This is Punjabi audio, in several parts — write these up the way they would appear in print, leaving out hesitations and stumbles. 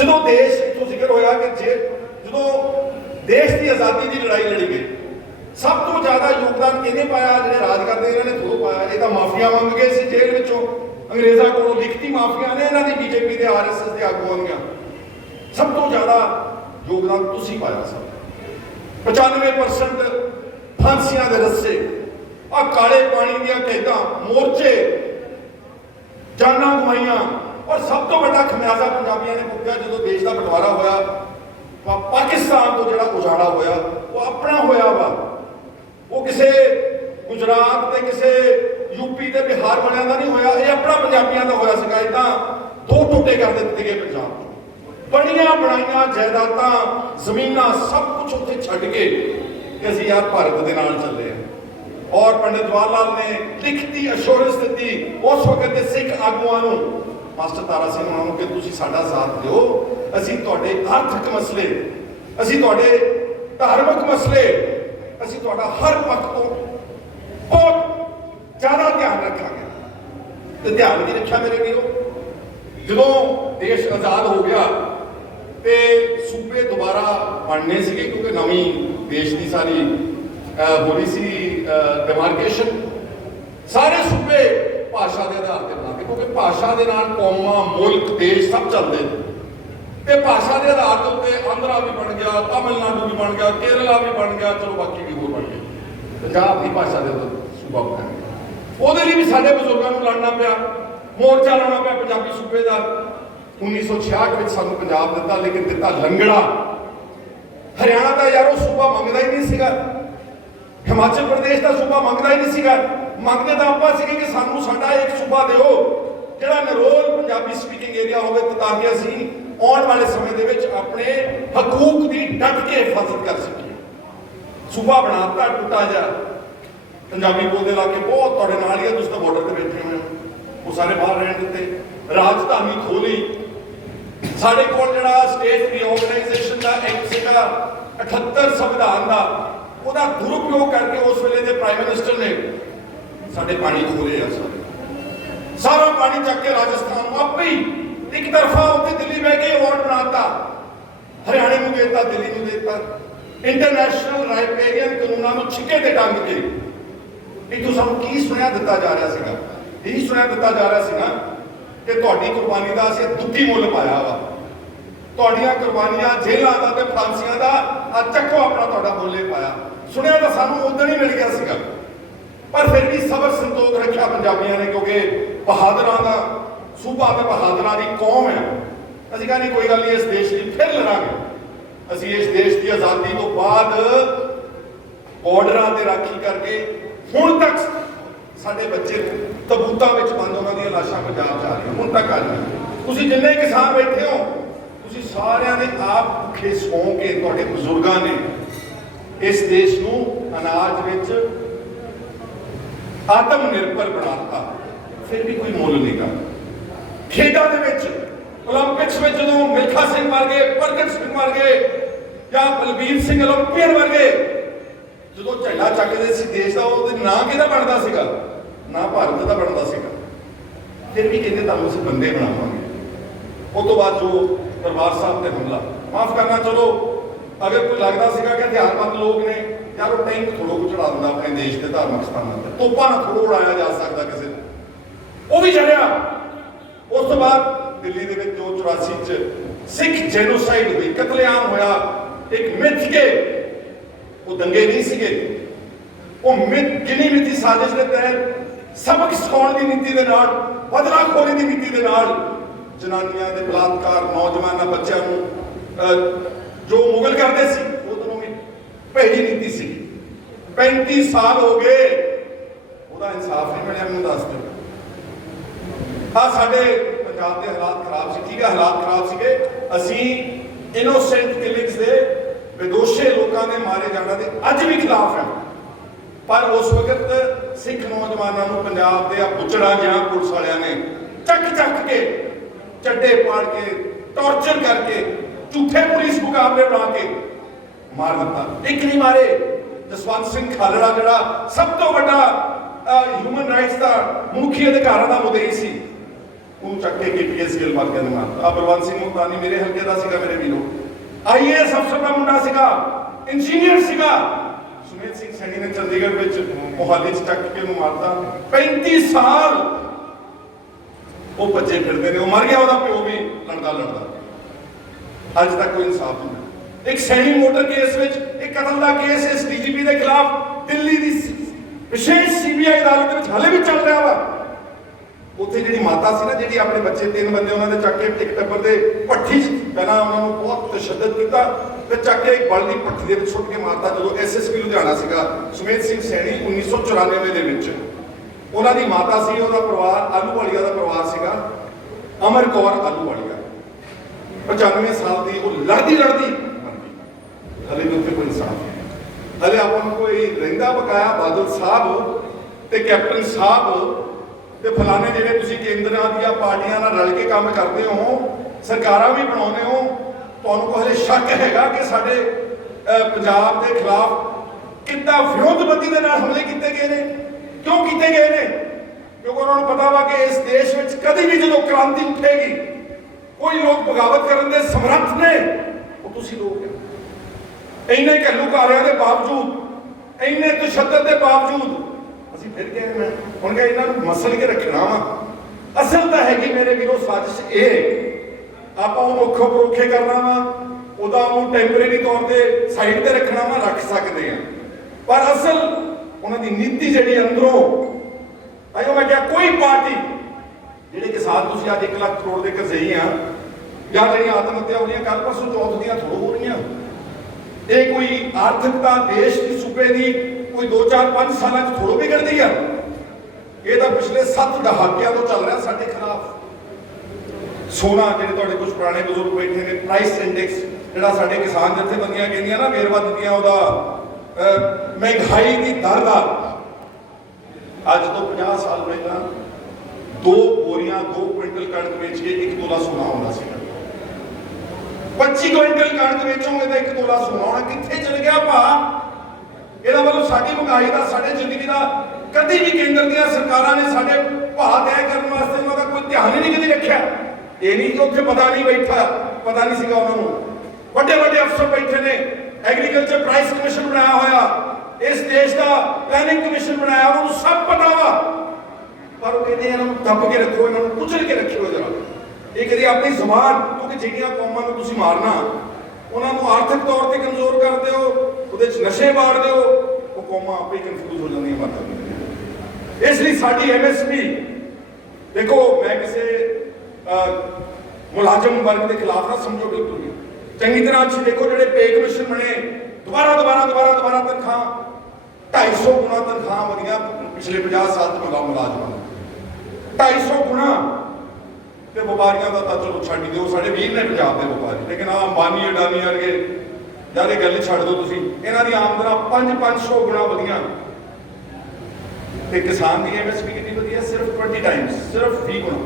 ਜਦੋਂ ਦੇਸ਼ ਤੋਂ ਜ਼ਿਕਰ ਹੋਇਆ ਕਿ ਜਦੋਂ ਦੇਸ਼ ਦੀ ਆਜ਼ਾਦੀ ਦੀ ਲੜਾਈ ਲੜੀ ਗਈ, ਸਭ ਤੋਂ ਜ਼ਿਆਦਾ ਯੋਗਦਾਨ ਕਿਹਨੇ ਪਾਇਆ? ਜਿਹੜੇ ਰਾਜ ਕਰਦੇ ਇਹਨਾਂ ਨੇ ਥੋੜ੍ਹਾ ਪਾਇਆ। ਇਹ ਤਾਂ ਮਾਫੀਆ ਮੰਗ ਗਏ ਸੀ ਜੇਲ੍ਹ ਵਿੱਚੋਂ, ਅੰਗਰੇਜ਼ਾਂ ਕੋਲੋਂ ਲਿਖਤੀ ਮਾਫੀਆ ਨੇ ਇਹਨਾਂ ਦੀ, ਬੀਜੇਪੀ ਦੇ ਆਰਐਸਐਸ ਦੇ ਆਗੂਆਂ ਦੀਆਂ। ਸਭ ਤੋਂ ਜ਼ਿਆਦਾ ਯੋਗਦਾਨ ਤੁਸੀਂ ਪਾਇਆ ਸਰ। 95% ਫਾਂਸੀਆਂ ਦੇ ਰੱਸੇ, ਆ ਕਾਲੇ ਪਾਣੀ ਦੀਆਂ ਕੈਦਾਂ, ਮੋਰਚੇ, ਜਾਨਾਂ ਗਵਾਈਆਂ, ਔਰ ਸਭ ਤੋਂ ਵੱਡਾ ਖਮਿਆਜ਼ਾ ਪੰਜਾਬੀਆਂ ਨੇ ਭੁਗਤਿਆ ਜਦੋਂ ਦੇਸ਼ ਦਾ ਬਟਵਾਰਾ ਹੋਇਆ। ਪਾਕਿਸਤਾਨ ਤੋਂ ਜਿਹੜਾ ਉਜਾੜਾ ਹੋਇਆ ਉਹ ਆਪਣਾ ਹੋਇਆ ਵਾ, ਉਹ ਕਿਸੇ ਗੁਜਰਾਤ ਤੇ ਕਿਸੇ ਯੂਪੀ ਤੇ ਬਿਹਾਰ ਵਾਲਿਆਂ ਦਾ ਨਹੀਂ ਹੋਇਆ, ਇਹ ਆਪਣਾ ਪੰਜਾਬੀਆਂ ਦਾ ਹੋਇਆ ਸੀਗਾ। ਇਹ ਤਾਂ ਦੋ ਟੁੱਟੇ ਕਰ ਦਿੱਤੇ ਗਏ ਪੰਜਾਬ ਤੋਂ। ਬਣੀਆਂ ਬਣਾਈਆਂ ਜਾਇਦਾਦਾਂ, ਜ਼ਮੀਨਾਂ, ਸਭ ਕੁਝ ਉੱਥੇ ਛੱਡ ਕੇ ਕਿ ਅਸੀਂ ਯਾਰ ਭਾਰਤ ਦੇ ਨਾਲ ਚੱਲੇ ਹਾਂ। ਔਰ ਪੰਡਿਤ ਜਵਾਹਰ ਲਾਲ ਨੇ ਲਿਖਤੀ ਅਸ਼ੋਰੈਂਸ ਦਿੱਤੀ ਉਸ ਵਕਤ ਦੇ ਸਿੱਖ ਆਗੂਆਂ ਨੂੰ, ਮਾਸਟਰ ਤਾਰਾ ਸਿੰਘ ਉਹਨਾਂ ਨੂੰ, ਕਿ ਤੁਸੀਂ ਸਾਡਾ ਸਾਥ ਦਿਓ, ਅਸੀਂ ਤੁਹਾਡੇ ਆਰਥਿਕ ਮਸਲੇ, ਅਸੀਂ ਤੁਹਾਡੇ ਧਾਰਮਿਕ ਮਸਲੇ, ਅਸੀਂ ਤੁਹਾਡਾ ਹਰ ਪੱਖ ਤੋਂ ਬਹੁਤ ਜ਼ਿਆਦਾ ਧਿਆਨ ਰੱਖਾਂਗੇ। ਤੇ ਧਿਆਨ ਵੀ ਰੱਖਿਆ ਮੇਰੇ ਵੀਰੋ। ਜਦੋਂ ਦੇਸ਼ ਆਜ਼ਾਦ ਹੋ ਗਿਆ ਤੇ ਸੂਬੇ ਦੁਬਾਰਾ ਬਣਨੇ ਸੀਗੇ, ਕਿਉਂਕਿ ਨਵੀਂ ਦੇਸ਼ ਦੀ ਸਾਰੀ ਹੋ ਰਹੀ ਸੀ ਡਿਮਾਰਕੇਸ਼ਨ। ਸਾਰੇ ਸੂਬੇ ਭਾਸ਼ਾ ਦੇ ਆਧਾਰ ਤੇ ਬਣਾ ਕੇ, ਕਿਉਂਕਿ ਭਾਸ਼ਾ ਦੇ ਨਾਲ ਕੌਮਾਂ, ਮੁਲਕ, ਦੇਸ਼ ਸਭ ਚੱਲਦੇ ਨੇ। ਤੇ ਭਾਸ਼ਾ ਦੇ ਆਧਾਰ ਦੇ ਉੱਤੇ ਆਂਧਰਾ ਵੀ ਬਣ ਗਿਆ, ਤਾਮਿਲਨਾਡੂ ਵੀ ਬਣ ਗਿਆ, ਕੇਰਲਾ ਵੀ ਬਣ ਗਿਆ, ਚਲੋ ਬਾਕੀ ਵੀ ਹੋਰ ਬਣ ਗਏ। ਪੰਜਾਬ ਦੀ ਭਾਸ਼ਾ ਦੇ ਸੂਬਾ ਬਣ ਗਿਆ। ਉਹਦੇ ਲਈ ਵੀ ਸਾਡੇ ਬਜ਼ੁਰਗਾਂ ਨੂੰ ਲੜਨਾ ਪਿਆ, ਮੋਰਚਾ ਲਾਉਣਾ ਪਿਆ ਪੰਜਾਬੀ ਸੂਬੇ ਦਾ। 1966 ਵਿੱਚ ਸਾਨੂੰ ਪੰਜਾਬ ਦਿੱਤਾ, ਲੇਕਿਨ ਦਿੱਤਾ ਲੰਗੜਾ। ਹਰਿਆਣਾ ਦਾ ਯਾਰ ਉਹ ਸੂਬਾ ਮੰਗਦਾ ਹੀ ਨਹੀਂ ਸੀਗਾ, ਹਿਮਾਚਲ ਪ੍ਰਦੇਸ਼ ਦਾ ਸੂਬਾ ਮੰਗਦਾ ਹੀ ਨਹੀਂ ਸੀਗਾ। ਮੰਗਦੇ ਤਾਂ ਆਪਾਂ ਸੀਗੇ ਕਿ ਸਾਨੂੰ ਸਾਡਾ ਇੱਕ ਸੂਬਾ ਦਿਓ ਜਿਹੜਾ ਨਰੋਲ ਪੰਜਾਬੀ ਸਪੀਕਿੰਗ ਏਰੀਆ ਹੋਵੇ, ਤਾਂ ਕਿ ਅਸੀਂ ਆਉਣ ਵਾਲੇ ਸਮੇਂ ਦੇ ਵਿੱਚ ਆਪਣੇ ਹਕੂਕ ਦੀ ਡਟ ਕੇ ਹਿਫਾਜ਼ਤ ਕਰ ਸਕੀਏ। ਸੂਬਾ ਬਣਾਤਾ ਟੁੱਟਾ ਜਾ, ਪੰਜਾਬੀ ਬੋਲਦੇ ਇਲਾਕੇ ਬਹੁਤ ਤੁਹਾਡੇ ਨਾਲ ਹੀ ਆ, ਤੁਸੀਂ ਤਾਂ ਬਾਰਡਰ ਤੇ ਬੈਠੇ ਹੋਏ ਹੋ, ਉਹ ਸਾਰੇ ਬਾਹਰ ਰਹਿਣ ਦਿੱਤੇ। ਰਾਜਧਾਨੀ ਖੋਲੀ। ਸਾਡੇ ਕੋਲ ਜਿਹੜਾ ਸਟੇਟ ਰੀਆਰਗਨਾਈਜੇਸ਼ਨ ਦਾ ਐਕਟ ਸੀਗਾ 78 ਸੰਵਿਧਾਨ ਦਾ, ਉਹਦਾ ਦੁਰਉਪਯੋਗ ਕਰਕੇ ਉਸ ਵੇਲੇ ਦੇ ਪ੍ਰਾਈਮ ਮਿਨਿਸਟਰ ਨੇ ਸਾਡੇ ਪਾਣੀ ਖੋਲੇ ਆ। ਸਾਰਾ ਪਾਣੀ ਚੱਕ ਕੇ ਰਾਜਸਥਾਨ ਨੂੰ ਆਪੇ ਹੀ ਇੱਕ ਤਰਫਾ ਉੱਥੇ ਦਿੱਲੀ ਬਹਿ ਕੇ ਵਾਰਡ ਬਣਾਤਾ, ਹਰਿਆਣੇ ਨੂੰ ਦੇਤਾ, ਦਿੱਲੀ ਨੂੰ ਦੇਤਾ। ਇੰਟਰਨੈਸ਼ਨਲ ਰਾਈਪੇਰੀਅਨ ਕਾਨੂੰਨਾਂ ਨੂੰ ਛਿੱਕੇ ਤੇ ਟੰਗ ਕੇ ਇੱਥੋਂ ਸਾਨੂੰ ਕੀ ਸੁਣਿਆ ਦਿੱਤਾ ਜਾ ਰਿਹਾ ਸੀਗਾ? ਇਹੀ ਸੁਣਿਆ ਦਿੱਤਾ ਜਾ ਰਿਹਾ ਸੀ ਨਾ ਕਿ ਤੁਹਾਡੀ ਕੁਰਬਾਨੀ ਦਾ ਅਸੀਂ ਦੁੱਧੀ ਮੁੱਲ ਪਾਇਆ ਵਾ, ਤੁਹਾਡੀਆਂ ਕੁਰਬਾਨੀਆਂ, ਜੇਲ੍ਹਾਂ ਦਾ ਤੇ ਫਾਂਸੀਆਂ ਦਾ ਆ ਚੱਕੋ ਆਪਣਾ ਤੁਹਾਡਾ ਮੁੱਲ ਪਾਇਆ। ਸੁਣਿਆ ਤਾਂ ਸਾਨੂੰ ਉਦੋਂ ਹੀ ਮਿਲ ਗਿਆ ਸੀਗਾ, ਪਰ ਫਿਰ ਵੀ ਸਬਰ ਸੰਤੋਖ ਰੱਖਿਆ ਪੰਜਾਬੀਆਂ ਨੇ, ਕਿਉਂਕਿ ਬਹਾਦਰਾਂ ਦਾ ਸੂਬਾ ਤੇ ਬਹਾਦਰਾਂ ਦੀ ਕੌਮ ਹੈ। ਅਸੀਂ ਕਹਿੰਦੇ ਕੋਈ ਗੱਲ ਨਹੀਂ, ਇਸ ਦੇਸ਼ ਲਈ ਫਿਰ ਲੜਾਂਗੇ। ਅਸੀਂ ਇਸ ਦੇਸ਼ ਦੀ ਆਜ਼ਾਦੀ ਤੋਂ ਬਾਅਦ ਬਾਰਡਰਾਂ ਤੇ ਰਾਖੀ ਕਰਕੇ ਹੁਣ ਤੱਕ ਸਾਡੇ ਬੱਚੇ ਤਬੂਤਾਂ ਵਿੱਚ ਬੰਦ, ਉਹਨਾਂ ਦੀਆਂ ਲਾਸ਼ਾਂ ਪੰਜਾਬ 'ਚ ਆ ਰਹੀਆਂ, ਹੁਣ ਤੱਕ ਆ ਰਹੀਆਂ। ਤੁਸੀਂ ਜਿੰਨੇ ਕਿਸਾਨ ਬੈਠੇ ਹੋ, ਤੁਸੀਂ ਸਾਰਿਆਂ ਨੇ ਆਪ ਭੁੱਖੇ ਸੌਂ ਕੇ, ਤੁਹਾਡੇ ਬਜ਼ੁਰਗਾਂ ਨੇ ਇਸ ਦੇਸ਼ ਨੂੰ ਅਨਾਜ ਵਿੱਚ ਆਤਮ ਨਿਰਭਰ ਬਣਾਤਾ, ਫਿਰ ਵੀ ਕੋਈ ਮੁੱਲ ਨਹੀਂ ਗਾ। ਖੇਡਾਂ ਦੇ ਵਿੱਚ, ਓਲੰਪਿਕਸ ਵਿੱਚ ਜਦੋਂ ਮਿਲਖਾ ਸਿੰਘ ਵਰਗੇ, ਪ੍ਰਗਟ ਸਿੰਘ ਵਰਗੇ ਜਾਂ ਬਲਬੀਰ ਸਿੰਘ ਓਲੰਪੀਅਨ ਵਰਗੇ ਜਦੋਂ ਝੰਡਾ ਚੱਕਦੇ ਸੀ ਦੇਸ਼ ਦਾ, ਉਹਦੇ ਨਾਂ ਕਿਹਦਾ ਬਣਦਾ ਸੀਗਾ? ਨਾ ਭਾਰਤ ਦਾ ਬਣਦਾ ਸੀਗਾ। ਫਿਰ ਵੀ ਕਹਿੰਦੇ ਤੁਹਾਨੂੰ ਅਸੀਂ ਬੰਦੇ ਬਣਾਵਾਂਗੇ। ਉਸ ਤੋਂ ਬਾਅਦ ਜੋ ਦਰਬਾਰ ਸਾਹਿਬ ਤੇ ਹਮਲਾ, ਮਾਫ ਕਰਨਾ, ਚਲੋ ਅਗਰ ਕੋਈ ਲੱਗਦਾ ਸੀਗਾ ਕਿ ਹਥਿਆਰਬੰਦ ਲੋਕ ਨੇ, ਯਾਰ ਉਹ ਟੈਂਕ ਥੋੜੋ ਕੁ ਚੜਾ ਦਿੰਦਾ ਆਪਣੇ ਦੇਸ਼ ਦੇ ਧਾਰਮਿਕ ਸਥਾਨਾਂ ਤੇ, ਤੋਪਾਂ ਨਾਲ ਥੋੜੋ ਉਡਾਇਆ ਜਾ ਸਕਦਾ ਕਿਸੇ ਨੂੰ, ਉਹ ਵੀ ਚੜਿਆ। ਉਸ ਤੋਂ ਬਾਅਦ ਦਿੱਲੀ ਦੇ ਵਿੱਚ ਜੋ 84 ਚ ਸਿੱਖ ਜੈਨੋਸਾਈਡ ਹੋਈ, ਕਤਲੇਆਮ ਹੋਇਆ, ਇੱਕ ਮਿੱਥ ਕੇ, ਉਹ ਦੰਗੇ ਨਹੀਂ ਸੀਗੇ, ਉਹ ਗਿਣੀ ਮਿੱਥੀ ਸਾਜ਼ਿਸ਼ ਦੇ ਤਹਿਤ ਸਬਕ ਸਿਖਾਉਣ ਦੀ ਨੀਤੀ ਦੇ ਨਾਲ, ਬਦਲਾਖੋਰੀ ਦੀ ਨੀਤੀ ਦੇ ਨਾਲ ਜਨਾਨੀਆਂ ਦੇ ਬਲਾਤਕਾਰ, ਨੌਜਵਾਨਾਂ, ਬੱਚਿਆਂ ਨੂੰ ਜੋ ਮੁਗਲ ਕਰਦੇ ਸੀ, ਉਦੋਂ ਵੀ ਭੈੜੀ ਨੀਤੀ ਸੀ। 35 ਸਾਲ ਹੋ ਗਏ, ਉਹਦਾ ਇਨਸਾਫ ਨਹੀਂ ਮਿਲਿਆ। ਮੈਨੂੰ ਦੱਸ ਦਿਓ, ਆ ਸਾਡੇ ਪੰਜਾਬ ਦੇ ਹਾਲਾਤ ਖਰਾਬ ਸੀ। ਠੀਕ ਹੈ, ਹਾਲਾਤ ਖਰਾਬ ਸੀਗੇ। ਅਸੀਂ ਇਨੋਸੈਂਟ ਕਿਲਿੰਗਸ ਦੇ, ਬੇਦੋਸ਼ੇ ਲੋਕਾਂ ਦੇ ਮਾਰੇ ਜਾਣਾ ਦੇ ਅੱਜ ਵੀ ਖਿਲਾਫ ਹੈ, ਪਰ ਉਸ ਵਕਤ ਸਿੱਖ ਨੌਜਵਾਨਾਂ ਨੂੰ ਪੰਜਾਬ ਦੇ ਆ ਬੁੱਚੜਾ ਜਾਂ ਪੁਲਿਸ ਵਾਲਿਆਂ ਨੇ ਚੱਕ ਕੇ, ਚੱਡੇ ਪਾੜ ਕੇ, ਟੌਰਚਰ ਕਰਕੇ, ਝੂਠੇ ਪੁਲਿਸ ਮੁਕਾਬਲੇ ਬਣਾ ਕੇ ਮਾਰ ਦਿੱਤਾ। ਇੱਕ ਨਹੀਂ ਮਾਰੇ, ਜਸਵੰਤ ਸਿੰਘ ਖਾਲੜਾ ਜਿਹੜਾ ਸਭ ਤੋਂ ਵੱਡਾ ਹਿਊਮਨ ਰਾਈਟਸ ਦਾ, ਮਨੁੱਖੀ ਅਧਿਕਾਰਾਂ ਦਾ ਮੁਦਈ ਸੀ, ਉਹਨੂੰ ਚੱਕ ਕੇ KPS ਗਿੱਲ ਮਾਰ ਮਾਰਤਾ। ਆ ਬਲਵੰਤ ਸਿੰਘ ਮੁਲਤਾਨੀ ਮੇਰੇ ਹਲਕੇ ਦਾ ਸੀਗਾ ਮੇਰੇ ਵੀਰੋ, IAS ਅਫਸਰ ਦਾ ਮੁੰਡਾ ਸੀਗਾ, ਇੰਜੀਨੀਅਰ ਸੀਗਾ। ਸੁਮੇਧ ਸਿੰਘ ਸੈਣੀ ਨੇ ਚੰਡੀਗੜ੍ਹ ਵਿੱਚ ਮੋਹਾਲੀ 'ਚ ਚੱਕ ਕੇ ਉਹਨੂੰ ਮਾਰਤਾ। 35 ਸਾਲ ਉਹ ਭੱਜੇ ਫਿਰਦੇ ਨੇ, ਉਹ ਮਰ ਗਿਆ, ਉਹਦਾ ਪਿਓ ਵੀ ਲੜਦਾ ਅੱਜ ਤੱਕ ਕੋਈ ਇਨਸਾਫ ਨਹੀਂ। ਇੱਕ ਸੈਣੀ ਮੋਟਰ ਕੇਸ ਵਿੱਚ ਇੱਕ ਕਤਲ ਦਾ ਕੇਸ ਇਸ DGP ਦੇ ਖਿਲਾਫ ਦਿੱਲੀ ਦੀ ਵਿਸ਼ੇਸ਼ CBI ਅਦਾਲਤ ਵਿੱਚ ਹਲੇ ਵੀ ਚੱਲ ਰਿਹਾ ਵਾ। ਉੱਥੇ ਜਿਹੜੀ ਮਾਤਾ ਸੀ ਨਾ, ਜਿਹੜੀ ਆਪਣੇ ਬੱਚੇ 3 ਬੰਦੇ ਉਹਨਾਂ ਦੇ ਚੱਕ ਕੇ ਇੱਕ ਟੱਬਰ ਦੇ ਭੱਠੀ 'ਚ ਪਹਿਲਾਂ ਉਹਨਾਂ ਨੂੰ ਬਹੁਤ ਤਸ਼ੱਦਦ ਕੀਤਾ ਤੇ ਚੱਕ ਕੇ ਇੱਕ ਬਲਦੀ ਭੱਠੀ ਦੇ ਵਿੱਚ ਸੁੱਟ ਕੇ ਮਾਰਤਾ। ਜਦੋਂ SSP ਲੁਧਿਆਣਾ ਸੀਗਾ ਸੁਮੇਧ ਸਿੰਘ ਸੈਣੀ 1994 ਦੇ ਵਿੱਚ, ਉਹਨਾਂ ਦੀ ਮਾਤਾ ਸੀ, ਉਹਦਾ ਪਰਿਵਾਰ ਆਲੂਵਾਲੀਆ ਦਾ ਪਰਿਵਾਰ ਸੀਗਾ, ਅਮਰ ਕੌਰ ਆਲੂਵਾਲੀਆ, 95 ਸਾਲ ਦੀ, ਉਹ ਲੜਦੀ ਮਰ ਗਈ। ਹਲੇ ਵੀ ਉੱਥੇ ਕੋਈ ਇਨਸਾਫ ਨਹੀਂ। ਹਲੇ ਆਪਾਂ ਨੂੰ ਕੋਈ ਰਹਿੰਦਾ ਬਕਾਇਆ ਬਾਦਲ ਸਾਹਿਬ ਤੇ ਕੈਪਟਨ ਸਾਹਿਬ ਤੇ ਫਲਾਣੇ ਜਿਹੜੇ ਤੁਸੀਂ ਕੇਂਦਰਾਂ ਦੀਆਂ ਪਾਰਟੀਆਂ ਨਾਲ ਰਲ ਕੇ ਕੰਮ ਕਰਦੇ ਹੋ, ਸਰਕਾਰਾਂ ਵੀ ਬਣਾਉਂਦੇ ਹੋ, ਤੁਹਾਨੂੰ ਕੋਈ ਹਲੇ ਸ਼ੱਕ ਹੈਗਾ ਕਿ ਸਾਡੇ ਪੰਜਾਬ ਦੇ ਖਿਲਾਫ ਕਿੱਦਾਂ ਵਿਰੋਧਬੰਦੀ ਦੇ ਨਾਲ ਹਮਲੇ ਕੀਤੇ ਗਏ ਨੇ? ਕਿਉਂ ਕੀਤੇ ਗਏ ਨੇ? ਕਿਉਂਕਿ ਉਹਨਾਂ ਨੂੰ ਪਤਾ ਵਾ ਕਿ ਇਸ ਦੇਸ਼ ਵਿੱਚ ਕਦੀ ਵੀ ਜਦੋਂ ਕ੍ਰਾਂਤੀ ਉੱਠੇਗੀ, ਕੋਈ ਲੋਕ ਬਗਾਵਤ ਕਰਨ ਦੇ ਸਮਰੱਥ ਨੇ, ਉਹ ਤੁਸੀਂ ਲੋਕ ਹੋ। ਇੰਨੇ ਘੱਲੂਘਾਰਿਆਂ ਦੇ ਬਾਵਜੂਦ, ਇੰਨੇ ਤਸ਼ੱਦਦ ਦੇ ਬਾਵਜੂਦ ਅਸੀਂ ਫਿਰ ਗਏ। ਮੈਂ ਹੁਣ ਕਿ ਇਹਨਾਂ ਨੂੰ ਮਸਲ ਕੇ ਰੱਖਣਾ ਵਾ। ਅਸਲ ਤਾਂ ਹੈਗੀ ਮੇਰੇ ਵੀਰੋ ਸਾਜ਼ਿਸ਼ ਇਹ, ਆਪਾਂ ਉਹਨੂੰ ਔਖੋ ਪਰੋਖੇ ਕਰਨਾ ਵਾ, ਉਹਦਾ ਉਹਨੂੰ ਟੈਂਪਰੇਰੀ ਤੌਰ ਤੇ ਸਾਈਡ ਤੇ ਰੱਖਣਾ ਵਾ, ਰੱਖ ਸਕਦੇ ਆ, ਪਰ ਅਸਲ ਉਹਨਾਂ ਦੀ ਨੀਤੀ ਜਿਹੜੀ ਅੰਦਰੋਂ ਆਇਓ। ਮੈਂ ਕਿਹਾ ਕੋਈ ਪਾਰਟੀ ਜਿਹੜੇ ਕਿਸਾਨ ਤੁਸੀਂ ਅੱਜ 1 ਲੱਖ ਕਰੋੜ ਦੇ ਕਰਜ਼ਈ ਆ, ਜਾਂ ਜਿਹੜੀਆਂ ਆਤਮ ਹੱਤਿਆ ਹੋ ਰਹੀਆਂ ਕੱਲ ਪਰਸੋਂ ਚੌਥ ਦੀਆਂ ਥੋੜ੍ਹਾ ਹੋ ਰਹੀਆਂ, ਇਹ ਕੋਈ ਆਰਥਿਕਤਾ ਦੇਸ਼ ਦੀ ਸੂਬੇ ਦੀ ਕੋਈ 2-4-5 ਸਾਲਾਂ 'ਚ ਥੋੜ੍ਹਾ ਵਿਗੜਦੀ ਆ। ਇਹ ਤਾਂ ਪਿਛਲੇ 7 ਦਹਾਕਿਆਂ ਤੋਂ ਚੱਲ ਰਿਹਾ ਸਾਡੇ ਖਿਲਾਫ। ਸੋਨਾ, ਜਿਹੜੇ ਤੁਹਾਡੇ ਕੁਝ ਪੁਰਾਣੇ ਬਜ਼ੁਰਗ ਬੈਠੇ ਨੇ, ਪ੍ਰਾਈਸ ਇੰਡੈਕਸ ਜਿਹੜਾ ਸਾਡੇ ਕਿਸਾਨ ਜਥੇਬੰਦੀਆਂ ਕਹਿੰਦੀਆਂ ਨਾ ਵੇਰਵਾ ਦਿੱਤੀਆਂ, ਉਹਦਾ ਮਹਿੰਗਾਈ ਦੀ ਦਰ ਦਾ ਅੱਜ ਤੋਂ 50 ਸਾਲ ਪਹਿਲਾਂ 2 ਬੋਰੀਆਂ 2 ਕੁਇੰਟਲ ਕਣਕ ਵੇਚ ਕੇ 1 ਤੋਲਾ ਸੋਨਾ ਹੁੰਦਾ ਸੀ। 25 ਕੁਇੰਟਲ ਕਣਕ ਵੇਚੋਗੇ ਤਾਂ 1 ਤੋਲਾ ਸੋਨਾ ਹੋਣਾ। ਕਿੱਥੇ ਚਲ ਗਿਆ ਭਾ? ਇਹਦਾ ਮਤਲਬ ਸਾਡੀ ਮਹਿੰਗਾਈ ਦਾ, ਸਾਡੇ ਜ਼ਿੰਦਗੀ ਦਾ ਕਦੀ ਵੀ ਕੇਂਦਰ ਦੀਆਂ ਸਰਕਾਰਾਂ ਨੇ ਸਾਡੇ ਭਾਅ ਤੈਅ ਕਰਨ ਵਾਸਤੇ ਉਹਨਾਂ ਦਾ ਕੋਈ ਧਿਆਨ ਹੀ ਨਹੀਂ ਕਦੀ ਰੱਖਿਆ। ਇਹ ਨਹੀਂ ਕਿ ਉੱਥੇ ਪਤਾ ਨਹੀਂ ਬੈਠਾ, ਪਤਾ ਨਹੀਂ ਸੀਗਾ ਉਹਨਾਂ ਨੂੰ। ਵੱਡੇ ਵੱਡੇ ਅਫਸਰ ਬੈਠੇ ਨੇ, ਐਗਰੀਕਲਚਰ ਪ੍ਰਾਈਸ ਕਮਿਸ਼ਨ ਬਣਾਇਆ ਹੋਇਆ, ਇਸ ਦੇਸ਼ ਦਾ ਪਲੈਨਿੰਗ ਕਮਿਸ਼ਨ ਬਣਾਇਆ, ਉਹਨਾਂ ਨੂੰ ਸਭ ਪਤਾ ਵਾ, ਪਰ ਉਹ ਕਹਿੰਦੇ ਇਹਨਾਂ ਨੂੰ ਦੱਬ ਕੇ ਰੱਖੋ, ਇਹਨਾਂ ਨੂੰ ਕੁਚਲ ਕੇ ਰੱਖਿਓ ਜਰਾ। ਇਹ ਕਦੀ ਆਪਣੀ ਜ਼ਬਾਨ, ਕਿਉਂਕਿ ਜਿਹੜੀਆਂ ਕੌਮਾਂ ਨੂੰ ਤੁਸੀਂ ਮਾਰਨਾ, ਉਹਨਾਂ ਨੂੰ ਆਰਥਿਕ ਤੌਰ ਤੇ ਕਮਜ਼ੋਰ ਕਰ ਦਿਓ, ਉਹਦੇ 'ਚ ਨਸ਼ੇ ਵਾੜ ਦਿਓ, ਉਹ ਕੌਮਾਂ ਆਪੇ ਹੀ ਕਨਫਿਊਜ਼ ਹੋ ਜਾਂਦੀਆਂ ਮਰ ਜਾਂਦੀਆਂ। ਇਸ ਲਈ ਸਾਡੀ MSP ਦੇਖੋ, ਮੈਂ ਕਿਸੇ ਮੁਲਾਜ਼ਮ ਵਰਗ ਦੇ ਖਿਲਾਫ ਨਾ ਸਮਝੋ, ਬਿਲਕੁਲ ਵੀ ਚੰਗੀ ਤਰ੍ਹਾਂ ਅੱਛੀ ਦੇਖੋ। ਜਿਹੜੇ ਪੇ ਕਮਿਸ਼ਨ ਬਣੇ, ਦੁਬਾਰਾ ਤਨਖਾਹ 250 ਗੁਣਾ ਤਨਖਾਹ ਵਧੀਆਂ ਪਿਛਲੇ 50 ਸਾਲ ਤੋਂ ਮੁਲਾਜ਼ਮਾਂ ਨੂੰ, 250 ਗੁਣਾ। ਤੇ ਵਪਾਰੀਆਂ ਦਾ ਤਾਂ ਚਲੋ ਛੱਡ ਹੀ ਦਿਓ, ਸਾਡੇ ਵੀਰ ਨੇ ਪੰਜਾਬ ਦੇ ਵਪਾਰੀ, ਲੇਕਿਨ ਆ ਅੰਬਾਨੀ ਅਡਾਨੀ ਵਰਗੇ ਜਿਆਦਾ ਗੱਲ ਛੱਡ ਦਿਓ ਤੁਸੀਂ, ਇਹਨਾਂ ਦੀ ਆਮਦਨਾਂ 500 ਗੁਣਾ ਵਧੀਆਂ। ਤੇ ਕਿਸਾਨ ਦੀ MSP ਕਿੰਨੀ ਵਧੀਆ? ਸਿਰਫ 20 ਟਾਈਮਸ, ਸਿਰਫ 20 ਗੁਣਾ।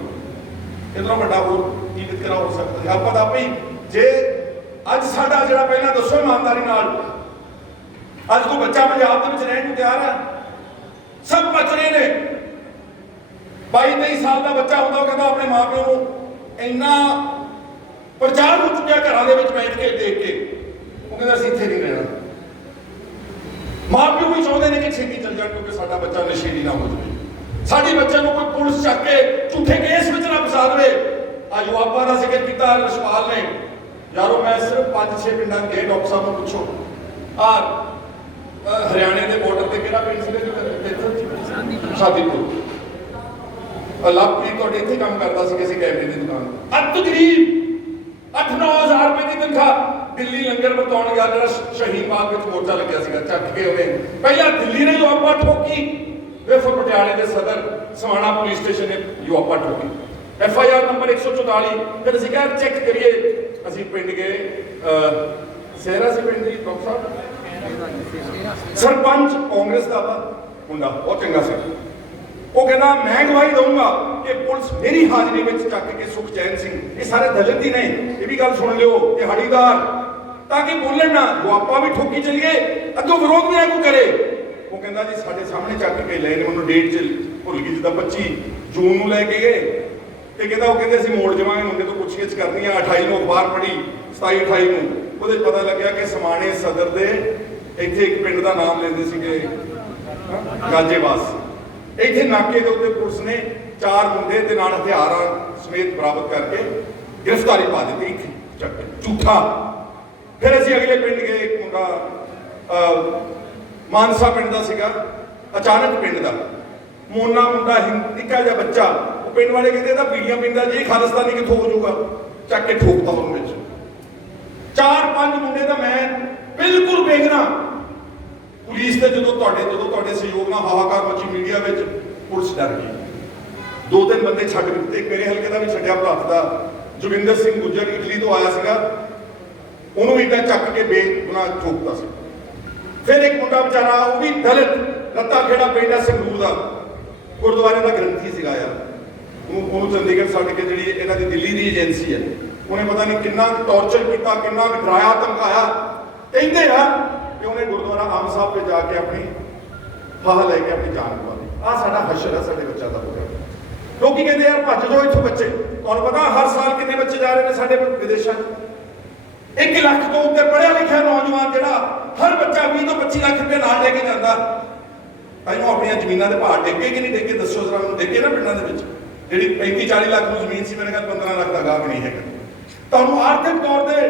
ਇਤਨਾ ਵੱਡਾ ਹੋਰ ਕੀ ਵਿਤਕਰਾ ਹੋ ਸਕਦਾ? ਆਪਾਂ ਤਾਂ ਆਪੇ ਜੇ ਅੱਜ ਸਾਡਾ ਜਿਹੜਾ, ਪਹਿਲਾਂ ਦੱਸੋ ਇਮਾਨਦਾਰੀ ਨਾਲ, ਅੱਜ ਕੋਈ ਬੱਚਾ ਪੰਜਾਬ ਦੇ ਵਿੱਚ ਰਹਿਣ ਨੂੰ ਤਿਆਰ ਹੈ? ਸਭ ਬਚ ਰਹੇ ਨੇ। 22-23 ਸਾਲ ਦਾ ਬੱਚਾ ਹੁੰਦਾ, ਉਹ ਕਹਿੰਦਾ ਆਪਣੇ ਮਾਂ ਪਿਓ ਨੂੰ ਇੰਨਾ ਪ੍ਰਚਾਰ ਹੋ ਚੁੱਕਿਆ ਘਰਾਂ ਦੇ ਵਿੱਚ ਬੈਠ ਕੇ ਦੇਖ ਕੇ, ਉਹ ਕਹਿੰਦਾ ਅਸੀਂ ਇੱਥੇ ਨਹੀਂ ਰਹਿਣਾ। ਮਾਂ ਪਿਓ ਵੀ ਚਾਹੁੰਦੇ ਨੇ ਕਿ ਛੇਤੀ ਚੱਲ ਜਾਣ, ਕਿਉਂਕਿ ਸਾਡਾ ਬੱਚਾ ਨਸ਼ੇੜੀ ਨਾ ਹੋ ਜਾਵੇ, ਸਾਡੇ ਬੱਚੇ ਨੂੰ ਕੋਈ ਪੁਲਿਸ ਚੱਕ ਕੇ ਝੂਠੇ ਕੇਸ ਵਿੱਚ ਨਾ ਫਸਾ ਦੇਵੇ। ਅੱਜ ਯੁਵਾਪਾ ਦਾ ਜ਼ਿਕਰ ਕੀਤਾ ਰਸ਼ਪਾਲ ਨੇ। ਯਾਰੋ ਮੈਂ ਸਿਰਫ 5-6 ਪਿੰਡਾਂ ਗਏ, ਡਾਕਟਰ ਸਾਹਿਬ ਨੂੰ ਪੁੱਛੋ ਹਰਿਆਣੇ ਦੇ ਬਾਰਡਰ ਤੇ ਕਿਹੜਾ ਪਿੰਡ ਸੀਗਾ? ਸ਼ਾਦੀਪੁਰ। ਲਵਪ੍ਰੀਤ ਤੁਹਾਡੇ ਇੱਥੇ ਕੰਮ ਕਰਦਾ ਸੀ ਕਿਸੇ ਕੈਮਰੇ ਦੀ ਦੁਕਾਨ। ਅੱਤ ਗਰੀਬ 8-9 ਹਜ਼ਾਰ ਰੁਪਏ ਦੀ ਤਨਖਾਹ। ਦਿੱਲੀ ਲੰਗਰ ਵਰਤਾਉਣ ਗਿਆ, ਜਿਹੜਾ ਸ਼ਹੀਦ ਬਾਗ ਵਿੱਚ ਮੋਰਚਾ ਲੱਗਿਆ ਸੀਗਾ, ਚੱਕ ਕੇ ਉਹਨੇ ਪਹਿਲਾਂ ਦਿੱਲੀ ਨੇ ਯੁਵਾਪਾ ਠੋਕੀ, ਫਿਰ ਪਟਿਆਲੇ ਦੇ ਸਦਰ ਸਮਾਣਾ ਪੁਲਿਸ ਸਟੇਸ਼ਨ ਨੇ ਯੁਵਾਪਾ ਠੋਕੀ। FIR number 144। ਫਿਰ ਅਸੀਂ ਕਿਹਾ ਚੈੱਕ ਕਰੀਏ। ਅਸੀਂ ਪਿੰਡ ਗਏ, ਸਹਿਰਾ ਸੀ ਪਿੰਡ ਦੀ, ਡਾਕਟਰ ਸਾਹਿਬ ਸਰਪੰਚ ਕਾਂਗਰਸ ਦਾ ਮੁੰਡਾ, ਬਹੁਤ ਚੰਗਾ ਸੀ। ਉਹ ਕਹਿੰਦਾ ਮੈਂ ਗਵਾਹੀ ਦਊਂਗਾ ਕਿ ਪੁਲਿਸ ਮੇਰੀ ਹਾਜ਼ਰੀ ਵਿੱਚ ਚੱਕ ਕੇ ਸੁਖਚੈਨ ਸਿੰਘ, ਇਹ ਸਾਰੇ ਦਲਿਤ ਹੀ ਨੇ, ਇਹ ਵੀ ਗੱਲ ਸੁਣ ਲਿਓ, ਦਿਹਾੜੀਦਾਰ, ਤਾਂ ਕਿ ਬੋਲਣ ਨਾ, ਉਹ ਆਪਾਂ ਵੀ ਠੋਕੀ ਚੱਲੀਏ, ਅੱਗੋਂ ਵਿਰੋਧ ਵੀ ਆਗੂ ਕਰੇ। ਉਹ ਕਹਿੰਦਾ ਜੀ ਸਾਡੇ ਸਾਹਮਣੇ ਚੱਕ ਕੇ ਲੈ ਨੇ, ਮੈਨੂੰ ਡੇਟ ਚ ਭੁੱਲ ਗਈ, ਜਿੱਦਾਂ 25 ਜੂਨ ਨੂੰ ਲੈ ਕੇ ਗਏ, ਤੇ ਕਹਿੰਦਾ ਉਹ ਕਹਿੰਦੇ ਅਸੀਂ ਮੋੜ ਜਾਵਾਂਗੇ, ਮੁੰਡੇ ਤੋਂ ਪੁੱਛਗਿੱਛ ਕਰਨੀ ਆ। 28 ਨੂੰ ਅਖਬਾਰ ਪੜ੍ਹੀ, 27-28 ਨੂੰ ਉਹਦੇ ਪਤਾ ਲੱਗਿਆ ਕਿ ਸਮਾਣੇ ਸਦਰ ਦੇ ਇੱਥੇ ਇੱਕ ਪਿੰਡ ਦਾ ਨਾਮ ਲੈਂਦੇ ਸੀਗੇ ਗਾਜੇਵਾਸ। ਇੱਥੇ ਨਾਕੇ ਦੇ ਉੱਤੇ ਪੁਲਿਸ ਨੇ 4 ਮੁੰਡੇ ਤੇ ਨਾਲ ਹਥਿਆਰਾਂ ਸਮੇਤ ਬਰਾਮਦ ਕਰਕੇ ਗ੍ਰਿਫਤਾਰੀ ਪਾ ਦਿੱਤੀ ਇੱਥੇ ਚੱਕ ਝੂਠਾ। ਫਿਰ ਅਸੀਂ ਅਗਲੇ ਪਿੰਡ ਗਏ, ਇੱਕ ਮੁੰਡਾ ਮਾਨਸਾ ਪਿੰਡ ਦਾ ਸੀਗਾ, ਅਚਾਨਕ ਪਿੰਡ ਦਾ ਮੋਨਾ ਮੁੰਡਾ ਨਿੱਕਾ ਜਿਹਾ ਬੱਚਾ, ਉਹ ਪਿੰਡ ਵਾਲੇ ਕਹਿੰਦੇ ਇਹਦਾ ਬੀੜੀਆਂ ਪੀਂਦਾ ਜੀ, ਖਾਲਿਸਤਾਨੀ ਕਿੱਥੋਂ ਹੋ ਜਾਊਗਾ, ਚੱਕ ਕੇ ਠੋਕਤਾ ਉਹਨੂੰ ਵਿੱਚ। 4-5 ਮੁੰਡੇ ਤਾਂ ਮੈਂ ਬਿਲਕੁਲ ਬੇਗਨਾ ਪੁਲਿਸ ਤੇ ਜਦੋਂ ਤੁਹਾਡੇ ਸਹਿਯੋਗ ਨਾਲ ਹਾਹਾਕਾਰ ਮਚੀ ਮੀਡੀਆ ਵਿੱਚ, ਪੁਲਿਸ ਡਰ ਗਈ। 2-3 ਬੰਦੇ ਛੱਡ ਦਿੱਤੇ। ਮੇਰੇ ਹਲਕੇ ਦਾ ਵੀ ਛੱਡਿਆ ਭਾਰਤ ਦਾ ਜੋਗਿੰਦਰ ਸਿੰਘ ਗੁੱਜਰ ਇਟਲੀ ਤੋਂ ਆਇਆ ਸੀਗਾ, ਉਹਨੂੰ ਵੀ ਇੱਦਾਂ ਚੱਕ ਕੇ ਬੇਗੁਨਾਹ ਠੋਕਤਾ ਸੀ। ਫਿਰ ਇੱਕ ਮੁੰਡਾ ਵਿਚਾਰਾ, ਉਹ ਵੀ ਦਲਿਤ, ਲੱਤਾ ਖੇੜਾ ਪਿੰਡ ਆ ਸੰਗਰੂਰ ਦਾ, ਗੁਰਦੁਆਰੇ ਦਾ ਗ੍ਰੰਥੀ ਸੀਗਾ ਯਾਰ। ਉਹਨੂੰ ਚੰਡੀਗੜ੍ਹ ਛੱਡ ਕੇ ਜਿਹੜੀ ਇਹਨਾਂ ਦੀ ਦਿੱਲੀ ਦੀ ਏਜੰਸੀ ਹੈ, ਉਹਨੇ ਪਤਾ ਨਹੀਂ ਕਿੰਨਾ ਟੌਰਚਰ ਕੀਤਾ, ਕਿੰਨਾ ਡਰਾਇਆ ਧਮਕਾਇਆ। ਕਹਿੰਦੇ ਆ ਕਿ ਉਹਨੇ ਗੁਰਦੁਆਰਾ ਆਮ ਸਾਹਿਬ ਤੇ ਜਾ ਕੇ ਆਪਣੀ ਫਾਹਾ ਲੈ ਕੇ ਆਪਣੀ ਜਾਨ ਗਵਾ ਲਈ। ਆਹ ਸਾਡਾ ਹਸ਼ਰ ਹੈ ਸਾਡੇ ਬੱਚਾ ਦਾ ਹੋਇਆ। ਲੋਕੀ ਕਹਿੰਦੇ ਯਾਰ ਭੱਜ ਜਾਓ ਇੱਥੋਂ ਬੱਚੇ। ਤੁਹਾਨੂੰ ਪਤਾ ਹਰ ਸਾਲ ਕਿੰਨੇ ਬੱਚੇ ਜਾ ਰਹੇ ਨੇ ਸਾਡੇ ਵਿਦੇਸ਼ਾਂ 'ਚ? 1 ਲੱਖ ਤੋਂ ਉੱਤੇ ਪੜ੍ਹਿਆ ਲਿਖਿਆ ਨੌਜਵਾਨ ਜਿਹੜਾ ਹਰ ਬੱਚਾ 20 ਤੋਂ 25 ਲੱਖ ਰੁਪਏ ਨਾਲ ਲੈ ਕੇ ਜਾਂਦਾ। ਅਸੀਂ ਆਪਣੀਆਂ ਜ਼ਮੀਨਾਂ ਦੇ ਭਾਅ ਡਿੱਗੇ ਕਿ ਨਹੀਂ ਡਿੱਗੇ ਦੱਸੋ ਜ਼ਰਾ ਮੈਨੂੰ। ਡਿੱਗੇ ਨਾ ਪਿੰਡਾਂ ਦੇ ਵਿੱਚ, ਜਿਹੜੀ 35-40 ਲੱਖ ਨੂੰ ਜ਼ਮੀਨ ਸੀ, ਮੇਰੇ ਖਿਆਲ 15 ਲੱਖ ਦਾ ਗਾਹਕ ਨਹੀਂ ਹੈਗਾ। ਤੁਹਾਨੂੰ ਆਰਥਿਕ ਤੌਰ ਤੇ